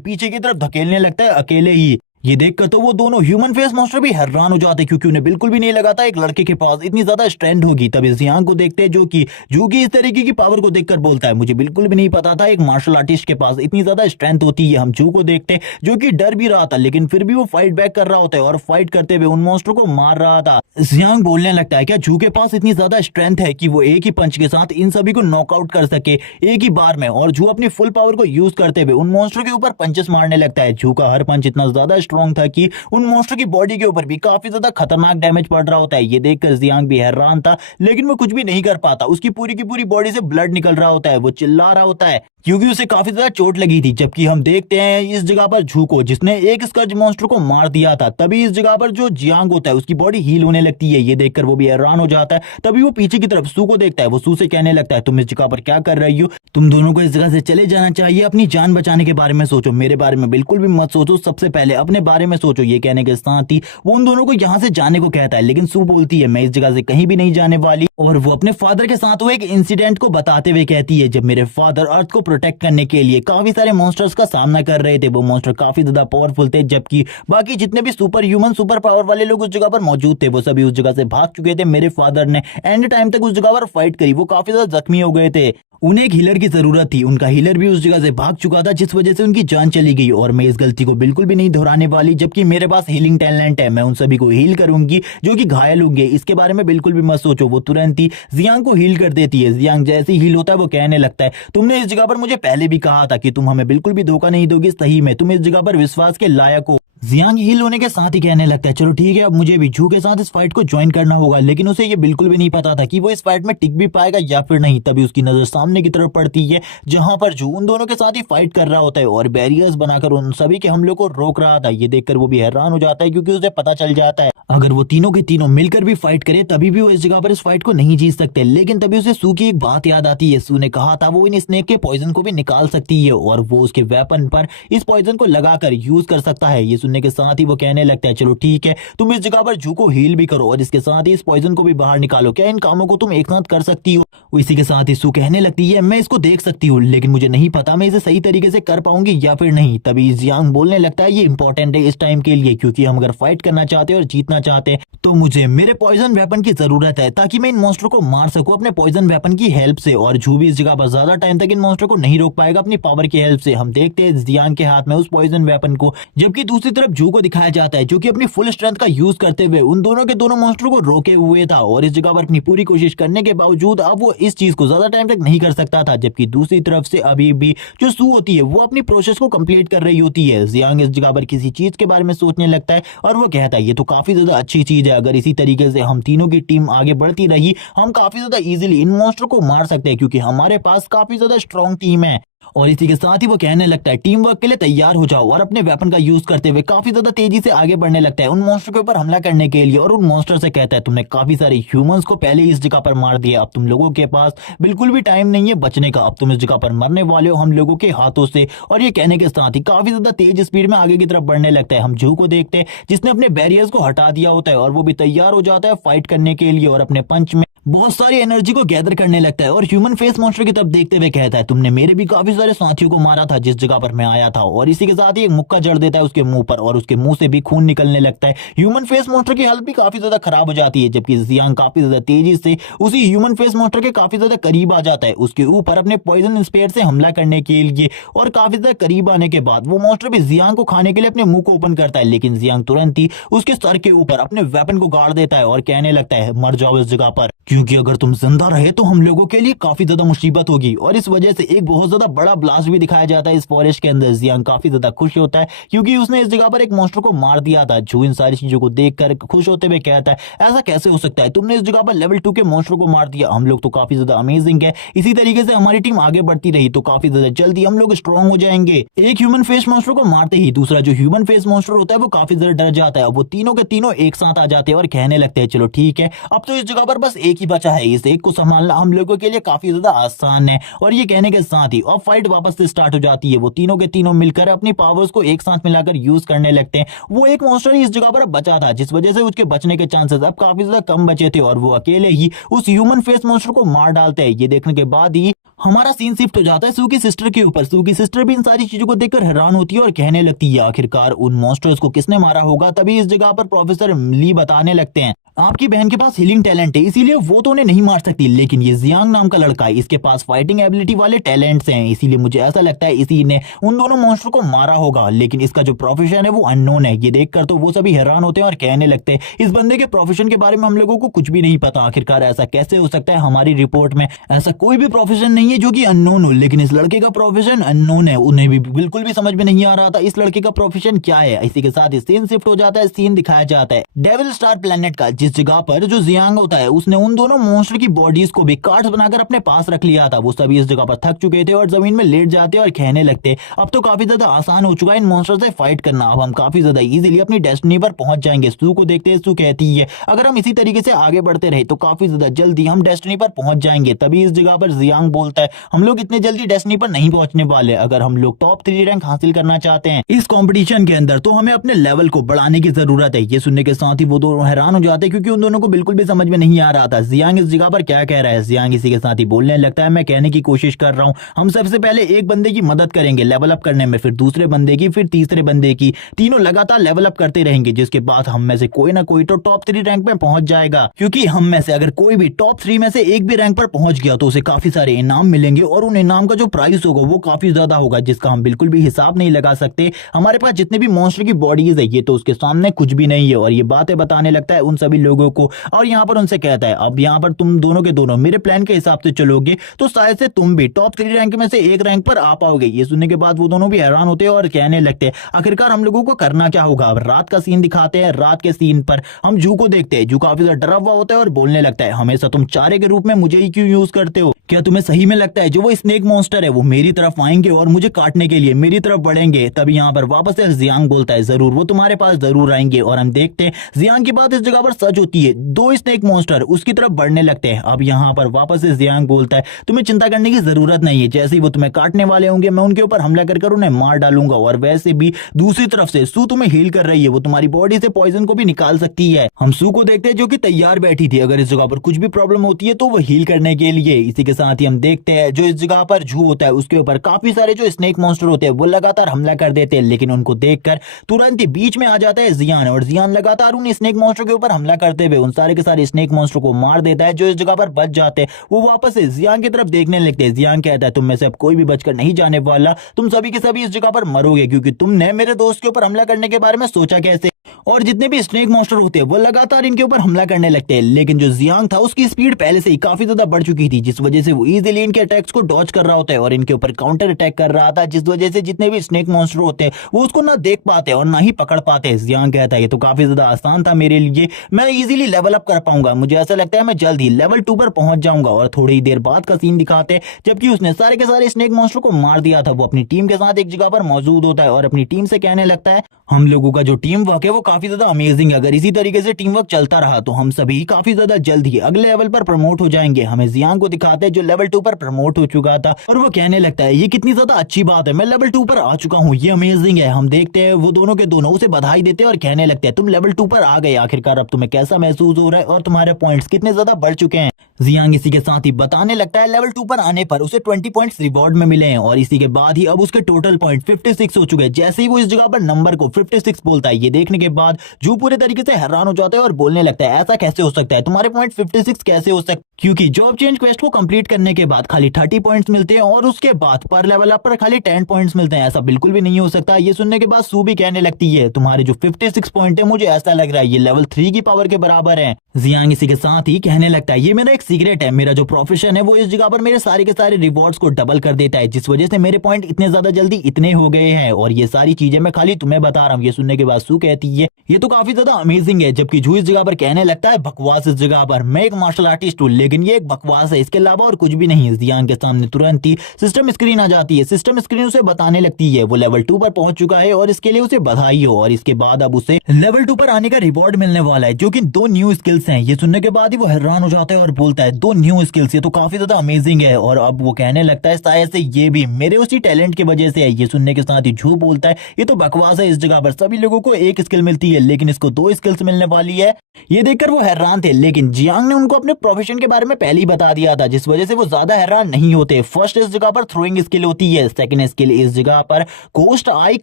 पीछे की तरफ धकेलने लगता है अकेले ही। ये देखकर तो वो दोनों ह्यूमन फेस मॉन्स्टर भी हैरान हो जाते, क्योंकि उन्हें बिल्कुल भी नहीं लगा था एक लड़के के पास इतनी ज्यादा स्ट्रेंथ होगी। तभी जियांग को देखते हैं जो कि जू की इस तरीके की पावर को देखकर बोलता है मुझे बिल्कुल भी नहीं पता था एक मार्शल आर्टिस्ट के पास इतनी ज्यादा स्ट्रेंथ होती है। हम जू को देखते जो कि डर भी रहा था, लेकिन फिर भी वो फाइट बैक कर रहा होता है और फाइट करते हुए उन मॉन्स्टर को मार रहा था। जियांग बोलने लगता है क्या जू के पास इतनी ज्यादा स्ट्रेंथ है कि वो एक ही पंच के साथ इन सभी को नॉकआउट कर सके एक ही बार में। और जू अपनी फुल पावर को यूज करते हुए उन मॉन्स्टर के ऊपर पंचेस मारने लगता है। जू का हर पंच इतना ज्यादा स्ट्रॉन्ग था कि उन मॉन्स्टर की बॉडी के ऊपर भी काफी ज्यादा खतरनाक डैमेज पड़ रहा होता है। ये देखकर जियांग भी हैरान था, लेकिन वो कुछ भी नहीं कर पाता। उसकी पूरी की पूरी बॉडी से ब्लड निकल रहा होता है, वो चिल्ला रहा होता है क्योंकि उसे काफी ज्यादा चोट लगी थी। जबकि हम देखते हैं इस जगह पर जू को जिसने एक स्कर्ज मॉन्स्टर को मार दिया था, तभी इस जगह पर जो जियांग होता है उसकी बॉडी हील होने लगती है। ये देखकर वो भी हैरान हो जाता है। तभी वो पीछे की तरफ सू को देखता है, वो सू से कहने लगता है तुम इस जगह पर क्या कर रही हो, तुम दोनों को इस जगह से चले जाना चाहिए, अपनी जान बचाने के बारे में सोचो, मेरे बारे में बिल्कुल भी मत सोचो, सबसे पहले अपने बारे में सोचो। ये कहने के साथ ही वो उन दोनों को यहाँ से जाने को कहता है, लेकिन सू बोलती है मैं इस जगह से कहीं भी नहीं जाने वाली। और वो अपने फादर के साथ वो एक इंसिडेंट को बताते हुए कहती है जब मेरे फादर अर्थ को प्रोटेक्ट करने के लिए काफी सारे मॉन्स्टर्स का सामना कर रहे थे, वो मॉन्स्टर काफी ज्यादा पावरफुल थे, जबकि बाकी जितने भी सुपर ह्यूमन सुपर पावर वाले लोग उस जगह पर मौजूद थे वो सभी उस जगह से भाग चुके थे। मेरे फादर ने एंड टाइम तक उस जगह पर फाइट करी, वो काफी ज्यादा जख्मी हो गए थे, उन्हें एक हीलर की जरूरत थी, उनका हीलर भी उस जगह से भाग चुका था जिस वजह से उनकी जान चली गई। और मैं इस गलती को बिल्कुल भी नहीं दोहराने वाली, जबकि मेरे पास हीलिंग टैलेंट है, मैं उन सभी को हील करूंगी जो कि घायल होंगे, इसके बारे में बिल्कुल भी मत सोचो। वो तुरंत ही जियांग को हील कर देती है। जियांग जैसे ही हील होता है वो कहने लगता है तुमने इस जगह पर मुझे पहले भी कहा था कि तुम हमें बिल्कुल भी धोखा नहीं दोगी, सही में तुम इस जगह पर विश्वास के लायक हो। जियांग हील होने के साथ ही कहने लगता है चलो ठीक है अब मुझे भी जू के साथ इस फाइट को ज्वाइन करना होगा, लेकिन उसे ये बिल्कुल भी नहीं पता था कि वो इस फाइट में टिक भी पाएगा या फिर नहीं। तभी उसकी नजर सामने की तरफ पड़ती है जहां पर जू उन दोनों के साथ ही फाइट कर रहा होता है और बैरियर्स बनाकर उन सभी के हमलों को रोक रहा था। ये देखकर वो भी हैरान हो जाता है क्योंकि उसे पता चल जाता है अगर वो तीनों के तीनों मिलकर भी फाइट करे तभी भी वो इस जगह पर इस फाइट को नहीं जीत सकते। लेकिन तभी उसे सू की एक बात याद आती है, सू ने कहा था वो इन स्नेक के पॉइजन को भी निकाल सकती है और वो उसके वेपन पर इस पॉइजन को लगाकर यूज कर सकता है। ये सुनने के साथ ही वो कहने लगता है चलो ठीक है तुम इस जगह पर जू को हील भी करो और इसके साथ ही इस पॉइजन को भी बाहर निकालो, क्या इन कामों को तुम एक साथ कर सकती हो। इसी के साथ ही सू कहने लगती है मैं इसको देख सकती हूँ, लेकिन मुझे नहीं पता मैं इसे सही तरीके से कर पाऊंगी या फिर नहीं। तभी जियांग बोलने लगता है ये इंपॉर्टेंट है इस टाइम के लिए, क्योंकि हम अगर फाइट करना चाहते हैं और जीतना जीतना चाहते हैं तो मुझे मेरे पॉइजन वेपन की जरूरत है ताकि मैं इन मॉन्स्टर को मार सकूं अपने पॉइजन वेपन की हेल्प से। और जू भी इस जगह पर ज्यादा टाइम तक इन मॉन्स्टर को नहीं रोक पाएगा अपनी पावर की हेल्प से। हम देखते हैं जियांग के हाथ में उस पॉइजन वेपन को, जबकि दूसरी तरफ जू को दिखाया जाता है जो कि अपनी फुल स्ट्रेंथ का यूज करते हुए उन दोनों के दोनों मॉन्स्टर को रोके हुए था। और इस जगह पर अपनी पूरी कोशिश करने के बावजूद अब वो इस चीज को ज्यादा टाइम तक नहीं कर सकता था, जबकि दूसरी तरफ से अभी भी जो सू होती है वो अपनी प्रोसेस को कंप्लीट कर रही होती है। जियांग इस जगह पर किसी चीज के बारे में सोचने लगता है और वो कहता है ये तो काफी ज्यादा अच्छी चीज है, अगर इसी तरीके से हम तीनों की टीम आगे बढ़ती रही हम काफी ज्यादा इजीली इन मॉन्स्टर को मार सकते हैं क्योंकि हमारे पास काफी ज्यादा स्ट्रॉन्ग टीम है। और इसी के साथ ही वो कहने लगता है टीम वर्क के लिए तैयार हो जाओ और अपने वेपन का यूज करते हुए काफी ज्यादा तेजी से आगे बढ़ने लगता है उन मॉन्स्टर के ऊपर हमला करने के लिए। और उन मॉन्स्टर से कहता है तुमने काफी सारे ह्यूमंस को पहले इस जगह पर मार दिया, अब तुम लोगों के पास बिल्कुल भी टाइम नहीं है बचने का, अब तुम इस जगह पर मरने वाले हो हम लोगों के हाथों से। और ये कहने के साथ ही काफी ज्यादा तेज स्पीड में आगे की तरफ बढ़ने लगता है। हम जू को देखते हैं जिसने अपने बैरियर्स को हटा दिया होता है और वो भी तैयार हो जाता है फाइट करने के लिए और अपने पंच में बहुत सारी एनर्जी को गैदर करने लगता है। और ह्यूमन फेस मॉन्स्टर की तरफ देखते हुए कहता है तुमने मेरे भी काफी सारे साथियों को मारा था जिस जगह पर मैं आया था। और इसी के साथ ही एक मुक्का जड़ देता है उसके मुंह पर और उसके मुंह से भी खून निकलने लगता है। ह्यूमन फेस मॉन्स्टर की हालत भी काफी ज्यादा खराब हो जाती है, जबकि जियांग काफी ज्यादा तेजी से उसी ह्यूमन फेस मॉन्स्टर के काफी ज्यादा करीब आ जाता है उसके ऊपर अपने पॉइजन स्पेयर से हमला करने के लिए। और काफी ज्यादा करीब आने के बाद वो मॉन्स्टर भी जियांग को खाने के लिए अपने मुंह को ओपन करता है, लेकिन जियांग तुरंत ही उसके सर के ऊपर अपने वेपन को गाड़ देता है और कहने लगता है मर जाओ इस जगह पर, क्योंकि अगर तुम जिंदा रहे तो हम लोगों के लिए काफी ज्यादा मुसीबत होगी। और इस वजह से एक बहुत ज्यादा बड़ा ब्लास्ट भी दिखाया जाता है इस फॉरेस्ट के अंदर। जियांग काफी ज्यादा खुश होता है क्योंकि उसने इस जगह पर एक मॉन्स्टर को मार दिया था। जो इन सारी चीजों को देखकर खुश होते हुए कहता है ऐसा कैसे हो सकता है, तुमने इस जगह पर लेवल 2 के मॉन्स्टर को मार दिया, हम लोग तो काफी ज्यादा अमेजिंग है। इसी तरीके से हमारी टीम आगे बढ़ती रही तो काफी ज्यादा जल्दी हम लोग स्ट्रॉन्ग हो जाएंगे। एक ह्यूमन फेस मॉन्स्टर को मारते ही दूसरा जो ह्यूमन फेस मॉन्स्टर होता है वो काफी ज्यादा डर जाता है। वो तीनों के तीनों एक साथ आ जाते हैं और कहने लगते हैं चलो ठीक है अब तो इस जगह पर बस एक ही बचा है, इस एक को संभालना हम लोगों के लिए काफी ज्यादा आसान है। और ये कहने के साथ ही अब फाइट वापस से स्टार्ट हो जाती है। वो तीनों के तीनों मिलकर अपनी पावर्स को एक साथ मिलाकर यूज करने लगते हैं। वो एक मॉन्स्टर ही इस जगह पर बचा था जिस वजह से उसके बचने के चांसेस अब काफी ज्यादा कम बचे थे और वो अकेले ही उस ह्यूमन फेस मॉन्स्टर को मार डालते हैं। ये देखने के बाद ही हमारा सीन शिफ्ट हो जाता है सू की सिस्टर के ऊपर। सू की सिस्टर भी इन सारी चीजों को देखकर हैरान होती है और कहने लगती है आखिरकार उन मॉन्स्टर्स को किसने मारा होगा। तभी इस जगह पर प्रोफेसर ली बताने लगते हैं आपकी बहन के पास हीलिंग टैलेंट है इसीलिए वो तो उन्हें नहीं मार सकती, लेकिन ये जियांग नाम का लड़का है इसके पास फाइटिंग एबिलिटी वाले टैलेंट्स हैं, इसीलिए मुझे ऐसा लगता है इसी ने उन दोनों मॉन्स्टर को मारा होगा। लेकिन इसका जो प्रोफेशन है वो अननोन है। ये देखकर तो वो सभी हैरान होते हैं और कहने लगते हैं इस बंदे के प्रोफेशन के बारे में हम लोगों को कुछ भी नहीं पता, आखिरकार ऐसा कैसे हो सकता है। हमारी रिपोर्ट में ऐसा कोई भी प्रोफेशन नहीं है जो कि अननोन हो, लेकिन इस लड़के का प्रोफेशन अननोन है। उन्हें भी बिल्कुल भी समझ में नहीं आ रहा था इस लड़के का प्रोफेशन क्या है। इसी के साथ सीन शिफ्ट हो जाता है, सीन दिखाया जाता है डेविल स्टार प्लेनेट का, जिस जगह पर जो जियांग होता है उसने उन दोनों मॉन्स्टर की बॉडीज को भी कार्ड्स बनाकर अपने पास रख लिया था। वो सभी इस जगह पर थक चुके थे और जमीन में लेट जाते और कहने लगते अब तो काफी ज्यादा आसान हो चुका है इन मॉन्स्टर से फाइट करना, अब हम काफी ज्यादा इजीली अपनी डेस्टिनी पर पहुंच जाएंगे। सू को देखते हैं, सू कहती है अगर हम इसी तरीके से आगे बढ़ते रहे तो काफी ज्यादा जल्दी हम डेस्टिनी पर पहुंच जाएंगे। तभी इस जगह पर जियांग बोलता है हम लोग इतने जल्दी डेस्टिनी पर नहीं पहुंचने वाले, अगर हम लोग टॉप 3 रैंक हासिल करना चाहते हैं इस कंपटीशन के अंदर तो हमें अपने लेवल को बढ़ाने की जरूरत है। ये सुनने के साथ ही वो दोनों हैरान हो जाते हैं क्योंकि उन दोनों को बिल्कुल भी समझ में नहीं आ रहा था जियांग इस जगह पर क्या कह रहा है। जियांग इसी के साथ ही बोलने लगता है मैं कहने की कोशिश कर रहा हूं हम सबसे पहले एक बंदे की मदद करेंगे लेवल अप करने में, फिर दूसरे बंदे की, फिर तीसरे बंदे की, तीनों लगातार लेवल अप करते रहेंगे जिसके बाद हम में से कोई ना कोई तो टॉप 3 रैंक में पहुंच जाएगा। क्योंकि हम में से अगर कोई भी टॉप 3 में से एक भी रैंक पर पहुंच गया तो उसे काफी सारे इनाम मिलेंगे और उन इनाम का जो प्राइस होगा वो काफी ज्यादा होगा जिसका हम बिल्कुल भी हिसाब नहीं लगा सकते। हमारे पास जितने भी मॉन्स्टर की बॉडीज है ये तो उसके सामने कुछ भी नहीं है। और ये बातें बताने लगता है उन सभी लोगों को और यहाँ पर उनसे कहता है अब यहाँ पर तुम दोनों के दोनों मेरे प्लान के हिसाब से चलोगे तो शायद से तुम भी टॉप 3 रैंक में से एक रैंक पर आ पाओगे। ये सुनने के बाद वो दोनों भी हैरान होते हैं और कहने लगते हैं आखिरकार हम लोगों को करना क्या होगा। अब रात का सीन दिखाते हैं। रात के सीन पर हम जू को देखते हैं। जू काफी ज्यादा डरा हुआ होता है और बोलने लगता है हमेशा तुम चारे के रूप में मुझे ही क्यों यूज करते हो, क्या तुम्हें सही में लगता है जो वो स्नेक मॉन्स्टर है वो मेरी तरफ आएंगे और मुझे काटने के लिए मेरी तरफ बढ़ेंगे। तभी यहाँ पर वापस से जियांग बोलता है जरूर वो तुम्हारे पास जरूर आएंगे। और हम देखते हैं जियांग की बात इस जगह पर सच होती है, 2 स्नेक मॉन्स्टर उसकी तरफ बढ़ने लगते हैं। अब यहाँ पर वापस से जियांग बोलता है तुम्हें चिंता करने की जरूरत नहीं है, जैसे ही वो तुम्हें काटने वाले होंगे मैं उनके ऊपर हमला कर उन्हें मार डालूंगा। और वैसे भी दूसरी तरफ से सू तुम्हें हील कर रही है, वो तुम्हारी बॉडी से पॉइजन को भी निकाल सकती है। हम सू को देखते हैं जो कि तैयार बैठी थी, अगर इस जगह पर कुछ भी प्रॉब्लम होती है तो वो हील करने के लिए। इसी के के साथ ही हम देखते हैं जो इस जगह पर जू होता है उसके ऊपर काफी सारे जो स्नेक मॉन्स्टर होते हैं वो लगातार हमला कर देते हैं, लेकिन उनको देखकर तुरंत ही बीच में आ जाता है जियान, और जियान लगातार उन स्नेक मॉन्स्टर के ऊपर हमला करते हुए उन सारे के सारे स्नेक मॉन्स्टर को मार देता है। जो इस जगह पर बच जाते हैं वो वापस से जियान की तरफ देखने लगते हैं। जियान कहता है तुम में से अब कोई भी बचकर नहीं जाने वाला, तुम सभी के सभी इस जगह पर मरोगे क्योंकि तुमने मेरे दोस्त के ऊपर हमला करने के बारे में सोचा कैसे। और जितने भी स्नेक मॉन्स्टर होते हैं वो लगातार इनके ऊपर हमला करने लगते हैं, लेकिन जो जियांग था उसकी स्पीड पहले से ही काफी ज्यादा बढ़ चुकी थी, जिस वजह से वो इजीली इनके अटैक्स को डॉज कर रहा होता है और इनके ऊपर काउंटर अटैक कर रहा था, जिस वजह से जितने भी स्नेक मॉन्स्टर होते हैं वो उसको ना देख पाते और ना ही पकड़ पाते। जियांग कहता है ये तो काफी ज्यादा आसान था मेरे लिए, मैं इजीली लेवल अप कर पाऊंगा, मुझे ऐसा लगता है मैं जल्द ही लेवल 2 पर पहुंच जाऊंगा। और थोड़ी ही देर बाद का सीन दिखाते जबकि उसने सारे के सारे स्नेक मॉन्स्टर को मार दिया था। वो अपनी टीम के साथ एक जगह पर मौजूद होता है और अपनी टीम से कहने लगता है हम लोगों का जो टीम वर्क है वो काफी ज्यादा अमेजिंग है, अगर इसी तरीके से टीम वर्क चलता रहा तो हम सभी काफी ज्यादा जल्द ही अगले लेवल पर प्रमोट हो जाएंगे। हमें जियांग को दिखाते हैं जो लेवल 2 पर प्रमोट हो चुका था और वो कहने लगता है ये कितनी ज्यादा अच्छी बात है, मैं लेवल 2 पर आ चुका हूँ, ये अमेजिंग है। हम देखते हैं वो दोनों के दोनों उसे बधाई देते हैं और कहने लगते हैं तुम लेवल 2 पर आ गए, आखिरकार अब तुम्हें कैसा महसूस हो रहा है और तुम्हारे पॉइंट्स कितने ज्यादा बढ़ चुके हैं। जियांग इसी के साथ ही बताने लगता है लेवल 2 पर आने पर उसे 20 पॉइंट्स रिवॉर्ड में मिले हैं और इसी के बाद ही अब उसके टोटल पॉइंट 56 हो चुके हैं। जैसे ही वो इस जगह पर नंबर को 56 बोलता है, ये देखने के बाद जू पूरे तरीके से हैरान हो जाता है और बोलने लगता है ऐसा कैसे हो सकता है, तुम्हारे पॉइंट 56 कैसे हो सकते, क्योंकि जॉब चेंज क्वेस्ट को कंप्लीट करने के बाद खाली 30 पॉइंट्स मिलते हैं और उसके बाद पर लेवल अप पर खाली 10 पॉइंट्स मिलते हैं, ऐसा बिल्कुल भी नहीं हो सकता। ये सुनने के बाद सू भी कहने लगती है तुम्हारे जो 56 पॉइंट है मुझे ऐसा लग रहा है ये लेवल 3 की पावर के बराबर है। जियांग इसी के साथ ही कहने लगता है ये मेरा एक सीक्रेट है, मेरा जो प्रोफेशन है वो इस जगह पर मेरे सारे के सारे रिवॉर्ड्स को डबल कर देता है, जिस वजह से मेरे पॉइंट इतने ज्यादा जल्दी इतने हो गए हैं और ये सारी चीजें मैं खाली तुम्हें बता रहा हूँ। ये सुनने के बाद सू कहती है ये तो काफी ज्यादा अमेजिंग है, जबकि जू इस जगह पर कहने लगता है बकवास, इस जगह पर मैं एक मार्शल आर्टिस्ट हूँ लेकिन ये एक बकवास है, इसके अलावा और कुछ भी नहीं है। जियांग के सामने तुरंत ही सिस्टम स्क्रीन आ जाती है, सिस्टम स्क्रीन उसे बताने लगती है वो लेवल 2 पर पहुंच चुका है और इसके लिए उसे बधाई हो और इसके बाद अब उसे लेवल 2 पर आने का रिवॉर्ड मिलने वाला है जो कि 2 न्यू स्किल्स हैं। ये सुनने के बाद ही वो हैरान हो जाता है और बोलता है 2 न्यू स्किल्स, ये तो काफी ज्यादा अमेजिंग है। और अब वो कहने लगता है शायद से ये भी मेरे उसी टैलेंट की वजह से है। ये सुनने के साथ ही झू बोलता है ये तो बकवास है, इस जगह पर सभी लोगों को एक स्किल मिलती है लेकिन इसको 2 स्किल्स मिलने वाली है। ये देखकर वो हैरान थे, लेकिन जियांग ने उनको अपने प्रोफेशन के बारे में पहले ही बता दिया था, जिस वजह से वो ज्यादा हैरान नहीं होते। फर्स्ट इस जगह पर थ्रोइंग स्किल होती है, सेकंड स्किल इस जगह पर कोस्ट आई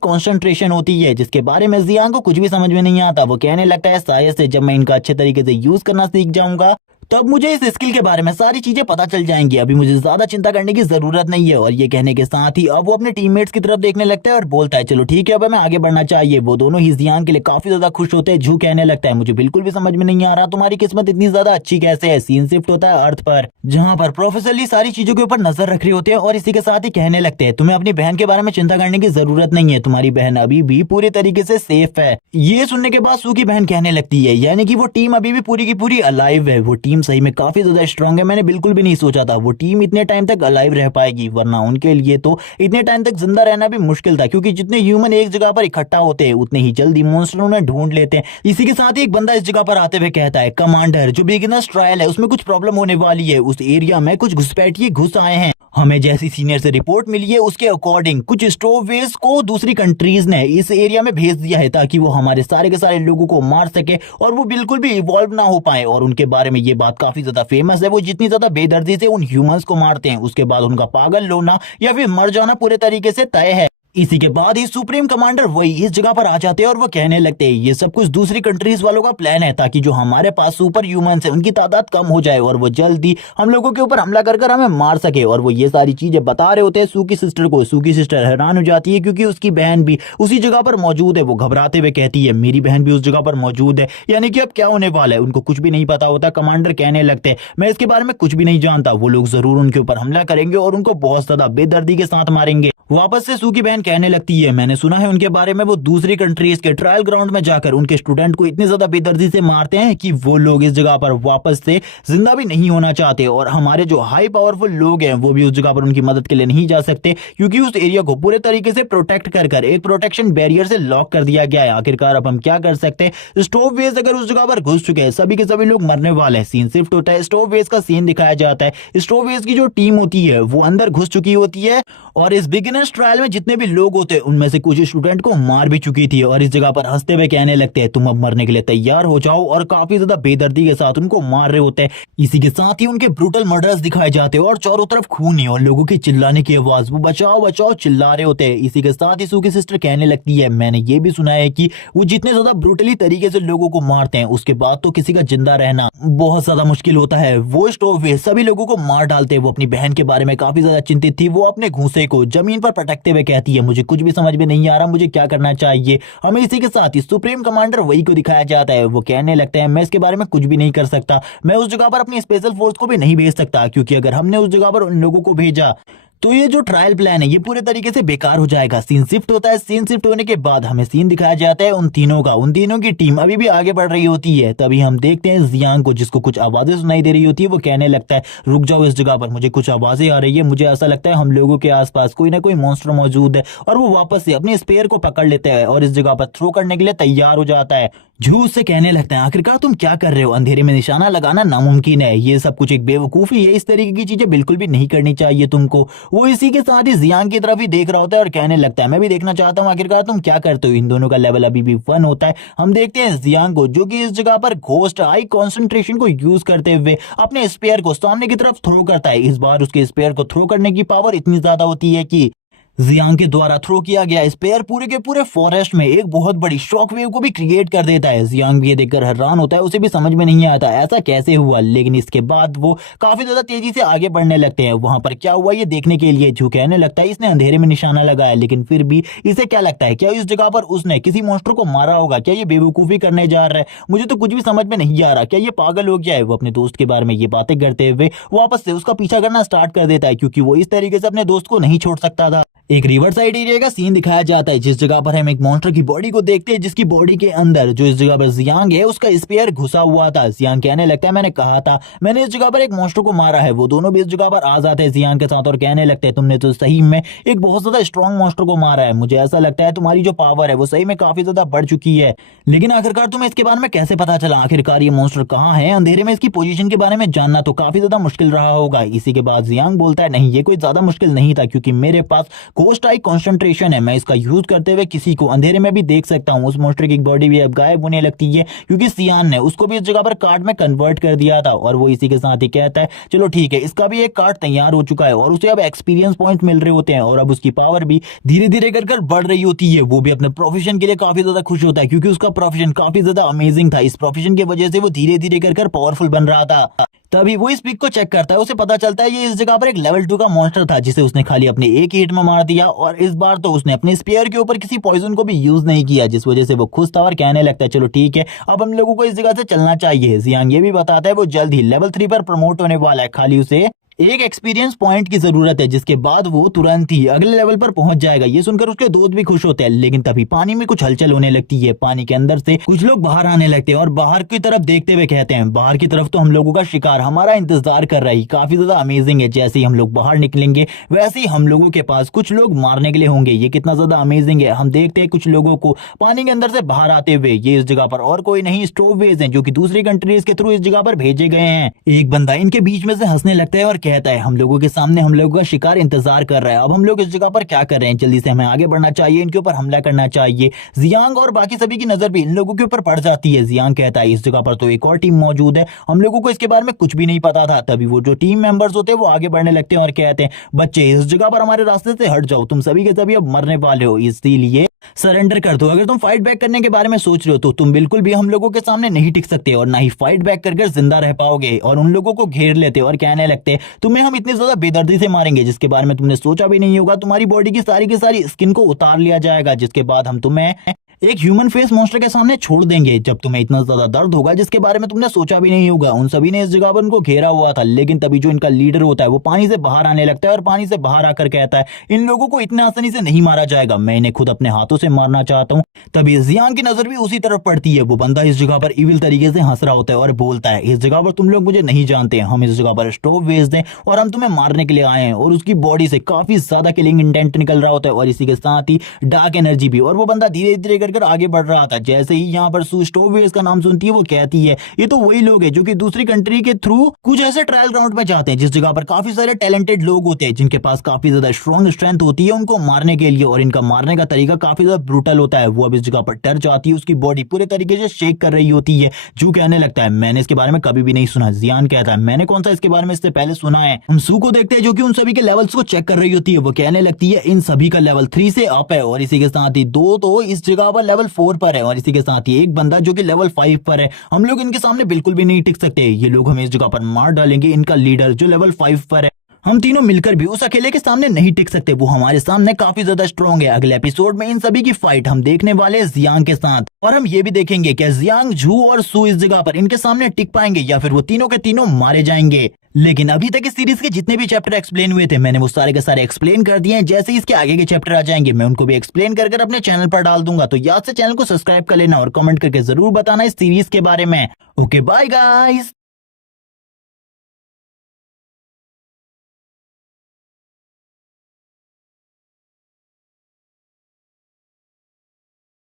कंसंट्रेशन होती है, जिसके बारे में जियांग को कुछ भी समझ में नहीं आता। वो कहने लगता है शायद से जब मैं इनका अच्छे तरीके से यूज करना सीख जाऊंगा तब मुझे इस स्किल के बारे में सारी चीजें पता चल जाएंगी, अभी मुझे ज्यादा चिंता करने की जरूरत नहीं है। और ये कहने के साथ ही अब वो अपने टीममेट्स की तरफ देखने लगता है और बोलता है चलो ठीक है अब हमें आगे बढ़ना चाहिए। वो दोनों ही जियांग के लिए काफी ज्यादा खुश होते हैं। झू कहने लगता है मुझे बिल्कुल भी समझ में नहीं आ रहा तुम्हारी किस्मत इतनी ज्यादा अच्छी कैसे है। सीन शिफ्ट होता है अर्थ पर, जहाँ पर प्रोफेसर ली सारी चीजों के ऊपर नजर रख रहे होते हैं और इसी के साथ ही कहने लगते हैं तुम्हें अपनी बहन के बारे में चिंता करने की जरूरत नहीं है, तुम्हारी बहन अभी भी पूरी तरीके से सेफ है। ये सुनने के बाद सू की बहन कहने लगती है यानी कि वो टीम अभी भी पूरी की पूरी अलाइव है, वो टीम सही में काफी ज्यादा स्ट्रांग है, मैंने बिल्कुल भी नहीं सोचा था वो टीम इतने टाइम तक अलाइव रह पाएगी, वरना उनके लिए तो इतने टाइम तक जिंदा रहना भी मुश्किल था, क्योंकि जितने ह्यूमन एक जगह पर इकट्ठा होते हैं उतने ही जल्दी मॉन्स्टर उन्हें ढूंढ लेते हैं। इसी के साथ ही एक बंदा इस जगह पर आते हुए कहता है कमांडर जो बिगिनर्स ट्रायल है उसमें कुछ प्रॉब्लम होने वाली है, उस एरिया में कुछ घुसपैठिए घुस आए हैं, हमें जैसी सीनियर से रिपोर्ट मिली है उसके अकॉर्डिंग कुछ स्टोवेज को दूसरी कंट्रीज ने इस एरिया में भेज दिया है ताकि वो हमारे सारे के सारे लोगों को मार सके और वो बिल्कुल भी इवॉल्व ना हो पाए। और उनके बारे में ये बात काफी ज्यादा फेमस है, वो जितनी ज्यादा बेदर्दी से उन ह्यूमंस को मारते हैं उसके बाद उनका पागल होना या फिर मर जाना पूरे तरीके से तय है। इसी के बाद ही सुप्रीम कमांडर वही इस जगह पर आ जाते हैं और वो कहने लगते हैं ये सब कुछ दूसरी कंट्रीज वालों का प्लान है ताकि जो हमारे पास सुपर ह्यूमंस है उनकी तादाद कम हो जाए और वो जल्दी हम लोगों के ऊपर हमला कर कर हमें मार सके। और वो ये सारी चीजें बता रहे होते हैं सू की सिस्टर को। सू की सिस्टर हैरान हो जाती है क्योंकि उसकी बहन भी उसी जगह पर मौजूद है। वो घबराते हुए कहती है मेरी बहन भी उस जगह पर मौजूद है, यानी कि अब क्या होने वाला है उनको कुछ भी नहीं पता होता। कमांडर कहने लगते हैं मैं इसके बारे में कुछ भी नहीं जानता, वो लोग जरूर उनके ऊपर हमला करेंगे और उनको बहुत ज्यादा बेदर्दी के साथ मारेंगे। वापस से सू की बहन कहने लगती है मैंने सुना है उनके बारे में वो दूसरी कंट्रीज के ट्रायल ग्राउंड में जाकर उनके स्टूडेंट को इतनी ज्यादा बेदर्दी से मारते हैं कि वो लोग इस जगह पर वापस से जिंदा भी नहीं होना चाहते और हमारे जो हाई पावरफुल लोग हैं वो भी उस जगह पर उनकी मदद के लिए नहीं जा सकते क्योंकि उस एरिया को पूरे तरीके से प्रोटेक्ट कर एक प्रोटेक्शन बैरियर से लॉक कर दिया गया है। आखिरकार अब हम क्या कर सकते हैं, स्टोव वेज अगर उस जगह पर घुस चुके हैं सभी के सभी लोग मरने वाले हैं। सीन शिफ्ट होता है, स्टोव वेज का सीन दिखाया जाता है। स्टोव वेज की जो टीम होती है वो अंदर घुस चुकी होती है और इस बिगिनर इस ट्रायल में जितने भी लोग होते हैं उनमें से कुछ स्टूडेंट को मार भी चुकी थी और इस जगह पर हंसते हुए कहने लगते हैं तुम अब मरने के लिए तैयार हो जाओ, और काफी ज्यादा बेदर्दी के साथ उनको मार रहे होते हैं। इसी के साथ ही उनके ब्रूटल मर्डर्स दिखाए जाते हैं और चारों तरफ खून ही और लोगों की चिल्लाने की आवाज, वो बचाओ बचाओ चिल्ला रहे होते हैं। इसी के साथ ही सू की सिस्टर कहने लगती है मैंने ये भी सुना है कि वो जितने ज्यादा ब्रूटली तरीके से लोगों को मारते हैं उसके बाद तो किसी का जिंदा रहना बहुत ज्यादा मुश्किल होता है। वो स्टोव वे सभी लोगों को मार डालते हैं। वो अपनी बहन के बारे में काफी ज्यादा चिंतित थी। वो अपने घूंसे को जमीन पर पटकते हुए कहती है मुझे कुछ भी समझ में नहीं आ रहा, मुझे क्या करना चाहिए। हमें इसी के साथ ही सुप्रीम कमांडर वही को दिखाया जाता है। वो कहने लगता है मैं इसके बारे में कुछ भी नहीं कर सकता, मैं उस जगह पर अपनी स्पेशल फोर्स को भी नहीं भेज सकता, क्योंकि अगर हमने उस जगह पर उन लोगों को भेजा तो ये जो ट्रायल प्लान है ये पूरे तरीके से बेकार हो जाएगा। सीन शिफ्ट होता है। सीन शिफ्ट होने के बाद हमें सीन दिखाया जाता है उन तीनों का। उन तीनों की टीम अभी भी आगे बढ़ रही होती है। तभी हम देखते हैं जियांग को, जिसको कुछ आवाजें सुनाई दे रही होती है। वो कहने लगता है रुक जाओ, इस जगह पर मुझे कुछ आवाजें आ रही है, मुझे ऐसा लगता है हम लोगों के आसपास कोई ना कोई मॉन्स्टर मौजूद है। और वो वापस से अपने स्पेयर को पकड़ लेता है और इस जगह पर थ्रो करने के लिए तैयार हो जाता है। झू उससे कहने लगता है आखिरकार तुम क्या कर रहे हो, अंधेरे में निशाना लगाना नामुमकिन है, ये सब कुछ एक बेवकूफी है, इस तरीके की चीजें बिल्कुल भी नहीं करनी चाहिए तुमको। वो इसी के साथ ही जियांग की तरफ ही देख रहा होता है और कहने लगता है मैं भी देखना चाहता हूँ आखिरकार तुम क्या करते हो। इन दोनों का लेवल अभी भी 1 होता है। हम देखते हैं जियांग को जो कि इस जगह पर घोस्ट हाई कॉन्सेंट्रेशन को यूज करते हुए अपने स्पेयर को सामने की तरफ थ्रो करता है। इस बार उसके स्पेयर को थ्रो करने की पावर इतनी ज्यादा होती है कि जियांग के द्वारा थ्रो किया गया स्पेयर पूरे के पूरे फॉरेस्ट में एक बहुत बड़ी शॉक वेव को भी क्रिएट कर देता है। जियांग भी ये देखकर हैरान होता है, उसे भी समझ में नहीं आता ऐसा कैसे हुआ। लेकिन इसके बाद वो काफी ज्यादा तेजी से आगे बढ़ने लगते हैं वहां पर क्या हुआ ये देखने के लिए। झू कहने लगता है इसने अंधेरे में निशाना लगाया, लेकिन फिर भी इसे क्या लगता है क्या इस जगह पर उसने किसी मॉन्स्टर को मारा होगा, क्या ये बेवकूफी करने जा रहा है, मुझे तो कुछ भी समझ में नहीं आ रहा, क्या ये पागल हो गया है। वो अपने दोस्त के बारे में ये बातें करते हुए वापस से उसका पीछा करना स्टार्ट कर देता है, क्योंकि वो इस तरीके से अपने दोस्त को नहीं छोड़ सकता था। एक रिवर साइड एरिया का सीन दिखाया जाता है जिस जगह पर हम एक मॉन्स्टर की बॉडी को देखते हैं, जिसकी बॉडी के अंदर जो इस जगह पर जियांग है उसका स्पेयर घुसा हुआ था। जियांग कहने लगता है मैंने कहा था मैंने इस जगह पर एक मॉन्स्टर को मारा है। वो दोनों भी इस जगह पर आ जाते हैं जियांग के साथ और कहने लगते हैं तुमने तो सही में एक बहुत ज्यादा स्ट्रॉन्ग मॉन्स्टर को मारा है, मुझे ऐसा लगता है तुम्हारी जो पावर है वो सही में काफी ज्यादा बढ़ चुकी है। लेकिन आखिरकार तुम्हें इसके बारे में कैसे पता चला, आखिरकार ये मॉन्स्टर कहाँ है, अंधेरे में इसकी पोजीशन के बारे में जानना तो काफी ज्यादा मुश्किल रहा होगा। इसी के बाद जियांग बोलता है नहीं ये कोई ज्यादा मुश्किल नहीं था, क्योंकि मेरे पास घोस्ट आई कॉन्सेंट्रेशन है, मैं इसका यूज करते हुए किसी को अंधेरे में भी देख सकता हूँ। उस मॉन्स्टर की बॉडी भी अब गायब होने लगती है क्योंकि सियान ने उसको भी इस जगह पर कार्ड में कन्वर्ट कर दिया था। और वो इसी के साथ ही कहता है चलो ठीक है इसका भी एक कार्ड तैयार हो चुका है और उसे अब एक्सपीरियंस पॉइंट मिल रहे होते हैं और अब उसकी पावर भी धीरे धीरे कर बढ़ रही होती है। वो भी अपने प्रोफेशन के लिए काफी ज्यादा खुश होता है क्योंकि उसका प्रोफेशन काफी ज्यादा अमेजिंग था। इस प्रोफेशन की वजह से वो धीरे धीरे कर पावरफुल बन रहा था। तभी वो इस पिक को चेक करता है, उसे पता चलता है ये इस जगह पर एक लेवल 2 का मॉन्स्टर था जिसे उसने खाली अपने एक हिट में मार दिया। और इस बार तो उसने अपने स्पेयर के ऊपर किसी पॉइजन को भी यूज नहीं किया, जिस वजह से वो खुश था और कहने लगता है चलो ठीक है अब हम लोगों को इस जगह से चलना चाहिए। जियांग ये भी बताता है वो जल्द ही लेवल 3 पर प्रमोट होने वाला है, खाली उसे एक एक्सपीरियंस पॉइंट की जरूरत है जिसके बाद वो तुरंत ही अगले लेवल पर पहुंच जाएगा। ये सुनकर उसके दोस्त भी खुश होते हैं। लेकिन तभी पानी में कुछ हलचल होने लगती है, पानी के अंदर से कुछ लोग बाहर आने लगते हैं और बाहर की तरफ देखते हुए कहते हैं बाहर की तरफ तो हम लोगों का शिकार हमारा इंतजार कर रहा है, काफी ज्यादा अमेजिंग है। जैसे ही हम लोग बाहर निकलेंगे वैसे ही हम लोगों के पास कुछ लोग मारने के लिए होंगे, ये कितना ज्यादा अमेजिंग है। हम देखते हैं कुछ लोगों को पानी के अंदर से बाहर आते हुए, ये इस जगह पर और कोई नहीं स्टोववेज हैं जो कि दूसरी कंट्रीज के थ्रू इस जगह पर भेजे गए हैं। एक बंदा इनके बीच में से हंसने लगता है और कहता है हम लोगों के सामने हम लोगों का शिकार इंतजार कर रहा है, अब हम लोग इस जगह पर क्या कर रहे हैं, जल्दी से हमें आगे बढ़ना चाहिए, इनके ऊपर हमला करना चाहिए। जियांग और बाकी सभी की नजर भी इन लोगों के ऊपर पड़ जाती है। जियांग कहता है इस जगह पर तो एक और टीम मौजूद है, हम लोगों को इसके बारे में कुछ भी नहीं पता था। तभी वो जो टीम मेंबर्स होते हैं वो आगे बढ़ने लगते हैं और कहते हैं बच्चे इस जगह पर हमारे रास्ते से हट जाओ, तुम सभी के सभी अब मरने वाले हो, इसीलिए सरेंडर कर दो। अगर तुम फाइट बैक करने के बारे में सोच रहे हो तो तुम बिल्कुल भी हम लोगों के सामने नहीं टिक सकते और ना ही फाइट बैक कर जिंदा रह पाओगे। और उन लोगों को घेर लेते और कहने लगते तुम्हें हम इतनी ज्यादा बेदर्दी से मारेंगे जिसके बारे में तुमने सोचा भी नहीं होगा, तुम्हारी बॉडी की सारी स्किन को उतार लिया जाएगा, जिसके बाद हम तुम्हें एक ह्यूमन फेस मॉन्स्टर के सामने छोड़ देंगे जब तुम्हें इतना ज्यादा दर्द होगा जिसके बारे में तुमने सोचा भी नहीं होगा। उन सभी ने इस जगह पर उनको घेरा हुआ था। लेकिन तभी जो इनका लीडर होता है वो पानी से बाहर आने लगता है और पानी से बाहर आकर कहता है इन लोगों को इतने आसानी से नहीं मारा जाएगा, मैं इन्हें खुद अपने हाथों से मारना चाहता हूँ। तभी जियांग की नजर भी उसी तरफ पड़ती है। वो बंदा इस जगह पर इविल तरीके से हंस रहा होता है और बोलता है इस जगह पर तुम लोग मुझे नहीं जानते, हम इस जगह पर स्टोव भेज दें और हम तुम्हें मारने के लिए आए हैं। और उसकी बॉडी से काफी ज्यादा किलिंग इंटेंट निकल रहा होता है और इसी के साथ ही डार्क एनर्जी भी। और वो बंदा धीरे धीरे कर आगे बढ़ रहा था। जैसे ही यहाँ पर सू स्टॉपवेज का नाम सुनती है वो कहती है ये तो वही लोग हैं जो कि दूसरी कंट्री के थ्रू कुछ ऐसे ट्रायल ग्राउंड में जाते हैं जिस जगह पर काफी सारे टैलेंटेड लोग होते हैं जिनके पास काफी ज्यादा स्ट्रॉन्ग स्ट्रेंथ होती है उनको मारने के लिए, और इनका मारने का तरीका काफी ज्यादा ब्रूटल होता है। वो अब इस जगह पर डर जाती है, उसकी बॉडी पूरे तरीके से शेक कर रही होती है। जू कहने लगता है मैंने इसके बारे में कभी भी नहीं सुना। जियान कहता है मैंने कौन सा इसके बारे में इससे पहले सुना है। हम सू को देखते हैं जो कि उन सभी के लेवल्स को चेक कर रही होती है। वो कहने लगती है इन सभी का लेवल 3 से अप है, और इसी के साथ ही दो तो इस जगह पर लेवल 4 पर है, और इसी के साथ ही एक बंदा जो कि लेवल 5 पर है। हम लोग इनके सामने बिल्कुल भी नहीं टिक सकते, ये लोग हमें इस जगह पर मार डालेंगे। इनका लीडर जो लेवल 5 पर है, हम तीनों मिलकर भी उस अकेले के सामने नहीं टिक सकते, वो हमारे सामने काफी ज्यादा स्ट्रॉन्ग है। अगले एपिसोड में इन सभी की फाइट हम देखने वाले हैं जियांग के साथ, और हम ये भी देखेंगे कि जियांग, जू और सू इस जगह पर इनके सामने टिक पाएंगे या फिर वो तीनों के तीनों मारे जाएंगे। लेकिन अभी तक इस सीरीज के जितने भी चैप्टर एक्सप्लेन हुए थे मैंने वो सारे के सारे एक्सप्लेन कर दिए हैं। जैसे ही इसके आगे के चैप्टर आ जाएंगे मैं उनको भी एक्सप्लेन कर अपने चैनल पर डाल दूंगा। तो याद से चैनल को सब्सक्राइब कर लेना और कमेंट करके जरूर बताना इस सीरीज के बारे में। Okay bye guys.